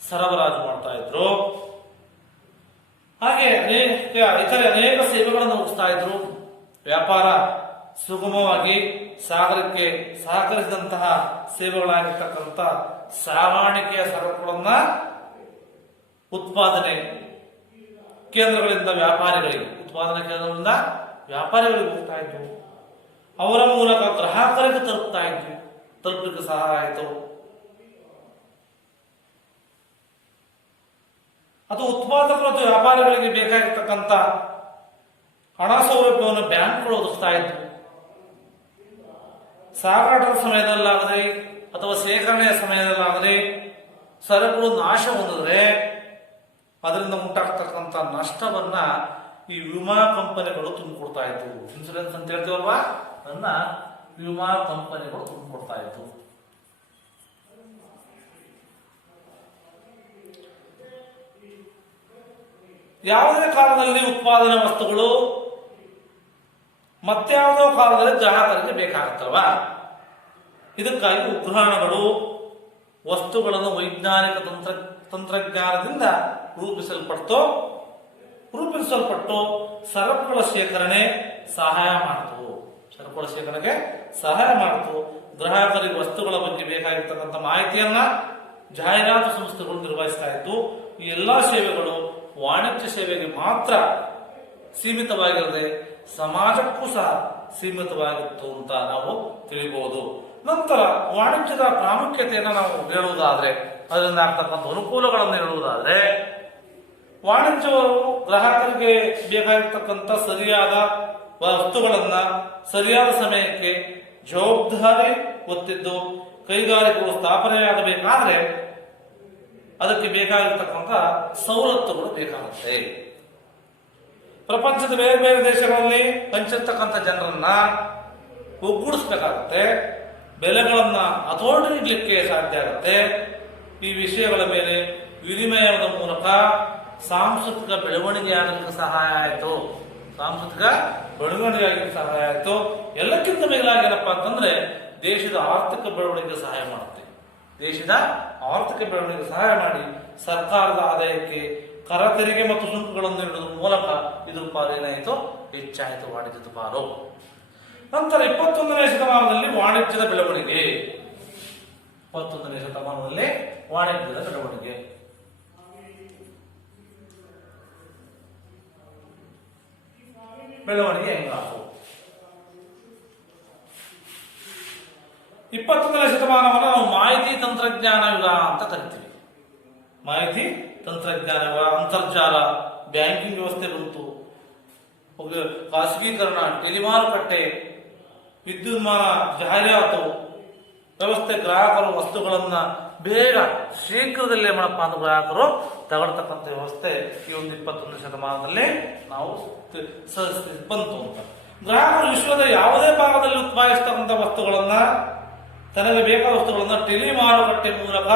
ಸರಬರಾಜು ಮಾಡ್ತಾ ಇದ್ರು. ಹಾಗೆ ಇತರೆ ಅನೇಕ ಸೇವೆಗಳನ್ನು ಒದಗಿಸ್ತಾ ಇದ್ರು. ವ್ಯಾಪಾರ ಸುಗಮವಾಗಿ ಸಾಗರಕ್ಕೆ ಸಹಕರಿಸಿದಂತಹ ಸೇವೆಗಳಾಗಿರ್ತಕ್ಕಂಥ ಸಾಗಾಣಿಕೆಯ ಸರಕುಗಳನ್ನ ಉತ್ಪಾದನೆ ಕೇಂದ್ರಗಳಿಂದ ವ್ಯಾಪಾರಿಗಳಿಗೆ ಹೋಗ್ತಾ ಇದ್ವು. ಅವರ ಮೂಲಕ ಗ್ರಾಹಕರಿಗೆ ತಲುಪಲಿಕ್ಕೆ ಸಹಾಯ ಆಯಿತು. ಅದು ಉತ್ಪಾದಕರು ಮತ್ತು ವ್ಯಾಪಾರಿಗಳಿಗೆ ಬೇಕಾಗಿರ್ತಕ್ಕಂಥ ಹಣ ಸೌಲಭ್ಯವನ್ನು ಬ್ಯಾಂಕ್ಗಳು ಒದಗಿಸ್ತಾ ಇದ್ವು. ಸಾಗಾಟದ ಸಮಯದಲ್ಲಾಗದೆ ಅಥವಾ ಶೇಖರಣೆಯ ಸಮಯದಲ್ಲಾಗದೆ ಸರಕುಗಳು ನಾಶ ಹೊಂದಿದ್ರೆ ಅದರಿಂದ ಉಂಟಾಗ್ತಕ್ಕಂಥ ನಷ್ಟವನ್ನ ಈ ವಿಮಾ ಕಂಪನಿಗಳು ತುಂಬಿಕೊಡ್ತಾ ಇದ್ವು. ಇನ್ಸೂರೆನ್ಸ್ ಅಂತ ಹೇಳ್ತೀವಲ್ವಾ, ಅದನ್ನ ವಿಮಾ ಕಂಪನಿಗಳು ತುಂಬಿಕೊಡ್ತಾ ಇದ್ವು. ಯಾವುದೇ ಕಾಲದಲ್ಲಿ ಉತ್ಪಾದನಾ ವಸ್ತುಗಳು ಮತ್ಯಾವುದೋ ಕಾಲದಲ್ಲಿ ಗ್ರಾಹಕರಿಗೆ ಬೇಕಾಗುತ್ತಲ್ವಾ, ಇದಕ್ಕಾಗಿ ಉಗ್ರಾಣಗಳು ವಸ್ತುಗಳನ್ನು ವೈಜ್ಞಾನಿಕ ತಂತ್ರಜ್ಞಾನದಿಂದ ರೂಪಿಸಲ್ಪಟ್ಟು ಸರಕುಗಳ ಶೇಖರಣೆಗೆ ಸಹಾಯ ಮಾಡಿತು. ಗ್ರಾಹಕರಿಗೆ ವಸ್ತುಗಳ ಬಗ್ಗೆ ಬೇಕಾಗಿರ್ತಕ್ಕಂಥ ಮಾಹಿತಿಯನ್ನ ಜಾಹೀರಾತು ಸಂಸ್ಥೆಗಳು ನಿರ್ವಹಿಸ್ತಾ ಇದ್ದು. ಈ ಎಲ್ಲಾ ಸೇವೆಗಳು ವಾಣಿಜ್ಯ ಸೇವೆಗೆ ಮಾತ್ರ ಸೀಮಿತವಾಗಿರದೆ ಸಮಾಜಕ್ಕೂ ಸಹ ಸೀಮಿತವಾಗಿತ್ತು ಅಂತ ನಾವು ತಿಳಿಬಹುದು. ನಂತರ ವಾಣಿಜ್ಯದ ಪ್ರಾಮುಖ್ಯತೆಯನ್ನು ನಾವು ಹೇಳುವುದಾದ್ರೆ, ಅದರಿಂದ ಆಗ್ತಕ್ಕಂಥ ಅನುಕೂಲಗಳನ್ನು ಹೇಳುವುದಾದ್ರೆ, ವಾಣಿಜ್ಯವು ಗ್ರಾಹಕರಿಗೆ ಬೇಕಾಗಿರ್ತಕ್ಕಂಥ ಸರಿಯಾದ ವಸ್ತುಗಳನ್ನ ಸರಿಯಾದ ಸಮಯಕ್ಕೆ ಜವಾಬ್ದಾರಿ ಹೊತ್ತಿದ್ದು ಕೈಗಾರಿಕೆಗಳು ಸ್ಥಾಪನೆಯಾಗಬೇಕಾದ್ರೆ ಅದಕ್ಕೆ ಬೇಕಾಗಿರ್ತಕ್ಕಂಥ ಸವಲತ್ತುಗಳು ಬೇಕಾಗುತ್ತೆ. ಪ್ರಪಂಚದ ಬೇರೆ ಬೇರೆ ದೇಶಗಳಲ್ಲಿ ಹಂಚಿರ್ತಕ್ಕಂಥ ಜನರನ್ನ ಒಗ್ಗೂಡಿಸಬೇಕಾಗುತ್ತೆ. ಬೆಲೆಗಳನ್ನ ಹತೋಟಿಗೆ ಸಾಧ್ಯ ಆಗುತ್ತೆ. ಈ ವಿಷಯಗಳ ಮೇಲೆ ವಿನಿಮಯದ ಮೂಲಕ ಸಾಂಸ್ಕೃತಿಕ ಬೆಳವಣಿಗೆ ಆಗಲಿಕ್ಕೆ ಸಹಾಯ ಆಯಿತು. ಎಲ್ಲಕ್ಕಿಂತ ಮೇಲಾಗಿ ಏನಪ್ಪಾ ಅಂತಂದ್ರೆ ದೇಶದ ಆರ್ಥಿಕ ಬೆಳವಣಿಗೆ ಸಹಾಯ ಮಾಡುತ್ತೆ. ಸಹಾಯ ಮಾಡಿ ಸರ್ಕಾರದ ಆದಾಯಕ್ಕೆ ಕರ ತೆರಿಗೆ ಮತ್ತು ಸುಂಕಗಳನ್ನು ನೀಡುವುದರ ಮೂಲಕ ಇದ್ರ ಪಾಲು ಏನಾಯಿತು? ಹೆಚ್ಚಾಯಿತು ವಾಣಿಜ್ಯದ ಪಾಲು. ನಂತರ 21ನೇ ಶತಮಾನದಲ್ಲಿ ವಾಣಿಜ್ಯದ ಬೆಳವಣಿಗೆ. ಹೆಂಗಾತು? 21ನೇ ಶತಮಾನವನ್ನು ನಾವು ಮಾಹಿತಿ ತಂತ್ರಜ್ಞಾನ ಯುಗ ಅಂತ ಕರಿತೀವಿ. ಮಾಹಿತಿ ತಂತ್ರಜ್ಞಾನ ಯುಗ, ಅಂತರ್ಜಾಲ, ಬ್ಯಾಂಕಿಂಗ್ ವ್ಯವಸ್ಥೆ ಬಂತು, ಖಾಸಗೀಕರಣ, ಟೆಲಿಮಾರುಕಟ್ಟೆ, ವಿದ್ಯುನ್ಮಾನ, ಜಾಹೀರಾತು ವ್ಯವಸ್ಥೆ. ಗ್ರಾಹಕರು ವಸ್ತುಗಳನ್ನ ಬೇಗ ಶೀಘ್ರದಲ್ಲೇ ಗ್ರಾಹಕರು ತಗೊಳ್ತಕ್ಕಂಥ ವ್ಯವಸ್ಥೆ ಈ ಒಂದು 21ನೇ ಶತಮಾನದಲ್ಲಿ ನಾವು ಬಂತು ಅಂತ. ಗ್ರಾಹಕರು ವಿಶ್ವದ ಯಾವುದೇ ಭಾಗದಲ್ಲಿ ಉತ್ಪಾದಿಸತಕ್ಕಂಥ ವಸ್ತುಗಳನ್ನ, ತನಗೆ ಬೇಕಾದ ವಸ್ತುಗಳನ್ನ ಟೆಲಿಮಾರುಕಟ್ಟೆ ಮೂಲಕ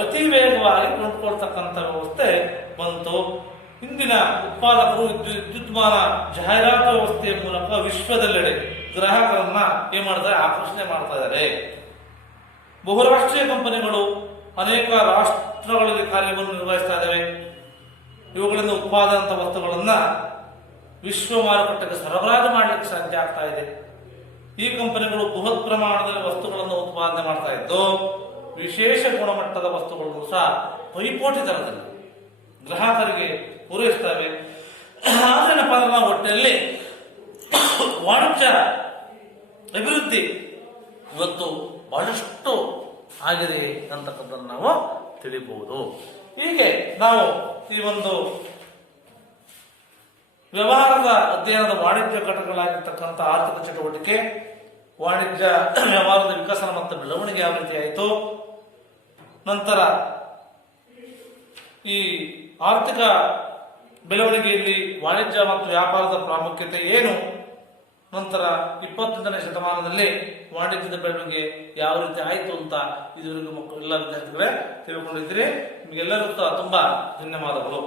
ಅತಿ ವೇಗವಾಗಿ ಕೊಂಡುಕೊಳ್ತಕ್ಕಂಥ ವ್ಯವಸ್ಥೆ ಬಂತು. ಇಂದಿನ ಉತ್ಪಾದಕರು ವಿದ್ಯುನ್ಮಾನ ಜಾಹೀರಾತು ವ್ಯವಸ್ಥೆಯ ಮೂಲಕ ವಿಶ್ವದೆಲ್ಲೆಡೆ ಗ್ರಾಹಕರನ್ನ ಏನ್ ಮಾಡ್ತಾರೆ? ಆಕರ್ಷಣೆ ಮಾಡ್ತಾ ಇದ್ದಾರೆ. ಬಹುರಾಷ್ಟ್ರೀಯ ಕಂಪನಿಗಳು ಅನೇಕ ರಾಷ್ಟ್ರಗಳಲ್ಲಿ ಕಾರ್ಯವನ್ನು ನಿರ್ವಹಿಸ್ತಾ ಇದ್ದಾವೆ. ಇವುಗಳಿಂದ ಉತ್ಪಾದಂತ ವಸ್ತುಗಳನ್ನ ವಿಶ್ವ ಮಾರುಕಟ್ಟೆಗೆ ಸರಬರಾಜು ಮಾಡಲಿಕ್ಕೆ ಸಾಧ್ಯ ಆಗ್ತಾ ಇದೆ. ಈ ಕಂಪನಿಗಳು ಬೃಹತ್ ಪ್ರಮಾಣದಲ್ಲಿ ವಸ್ತುಗಳನ್ನು ಉತ್ಪಾದನೆ ಮಾಡ್ತಾ ಇದ್ದು ವಿಶೇಷ ಗುಣಮಟ್ಟದ ವಸ್ತುಗಳನ್ನು ಸಹ ಪೈಪೋಟಿ ದರದಲ್ಲಿ ಗ್ರಾಹಕರಿಗೆ ಪೂರೈಸ್ತವೆ. ಆದ್ರೇನಪ್ಪ ಅಂದ್ರೆ ನಾವು ಒಟ್ಟಿನಲ್ಲಿ ವಾಣಿಜ್ಯ ಅಭಿವೃದ್ಧಿ ಇವತ್ತು ಬಹಳಷ್ಟು ಆಗಿದೆ ಅಂತಕ್ಕಂಥದ್ದು ನಾವು ತಿಳಿಬಹುದು. ಹೀಗೆ ನಾವು ಈ ಒಂದು ವ್ಯವಹಾರದ ಅಧ್ಯಯನದ ವಾಣಿಜ್ಯ ಘಟಕಗಳಾಗಿರ್ತಕ್ಕಂಥ ಆರ್ಥಿಕ ಚಟುವಟಿಕೆ, ವಾಣಿಜ್ಯ ವ್ಯವಹಾರದ ವಿಕಸನ ಮತ್ತು ಬೆಳವಣಿಗೆ ಯಾವ ರೀತಿ ಆಯಿತು, ನಂತರ ಈ ಆರ್ಥಿಕ ಬೆಳವಣಿಗೆಯಲ್ಲಿ ವಾಣಿಜ್ಯ ಮತ್ತು ವ್ಯಾಪಾರದ ಪ್ರಾಮುಖ್ಯತೆ ಏನು, ನಂತರ 21ನೇ ಶತಮಾನದಲ್ಲಿ ವಾಣಿಜ್ಯದ ಬೆಳವಣಿಗೆ ಯಾವ ರೀತಿ ಆಯಿತು ಅಂತ ಇದುವರೆಗೂ ಎಲ್ಲ ವಿದ್ಯಾರ್ಥಿಗಳೇ ತಿಳ್ಕೊಂಡಿದ್ದೀರಿ. ನಿಮಗೆಲ್ಲರಿಗೂ ತುಂಬಾ ಧನ್ಯವಾದಗಳು.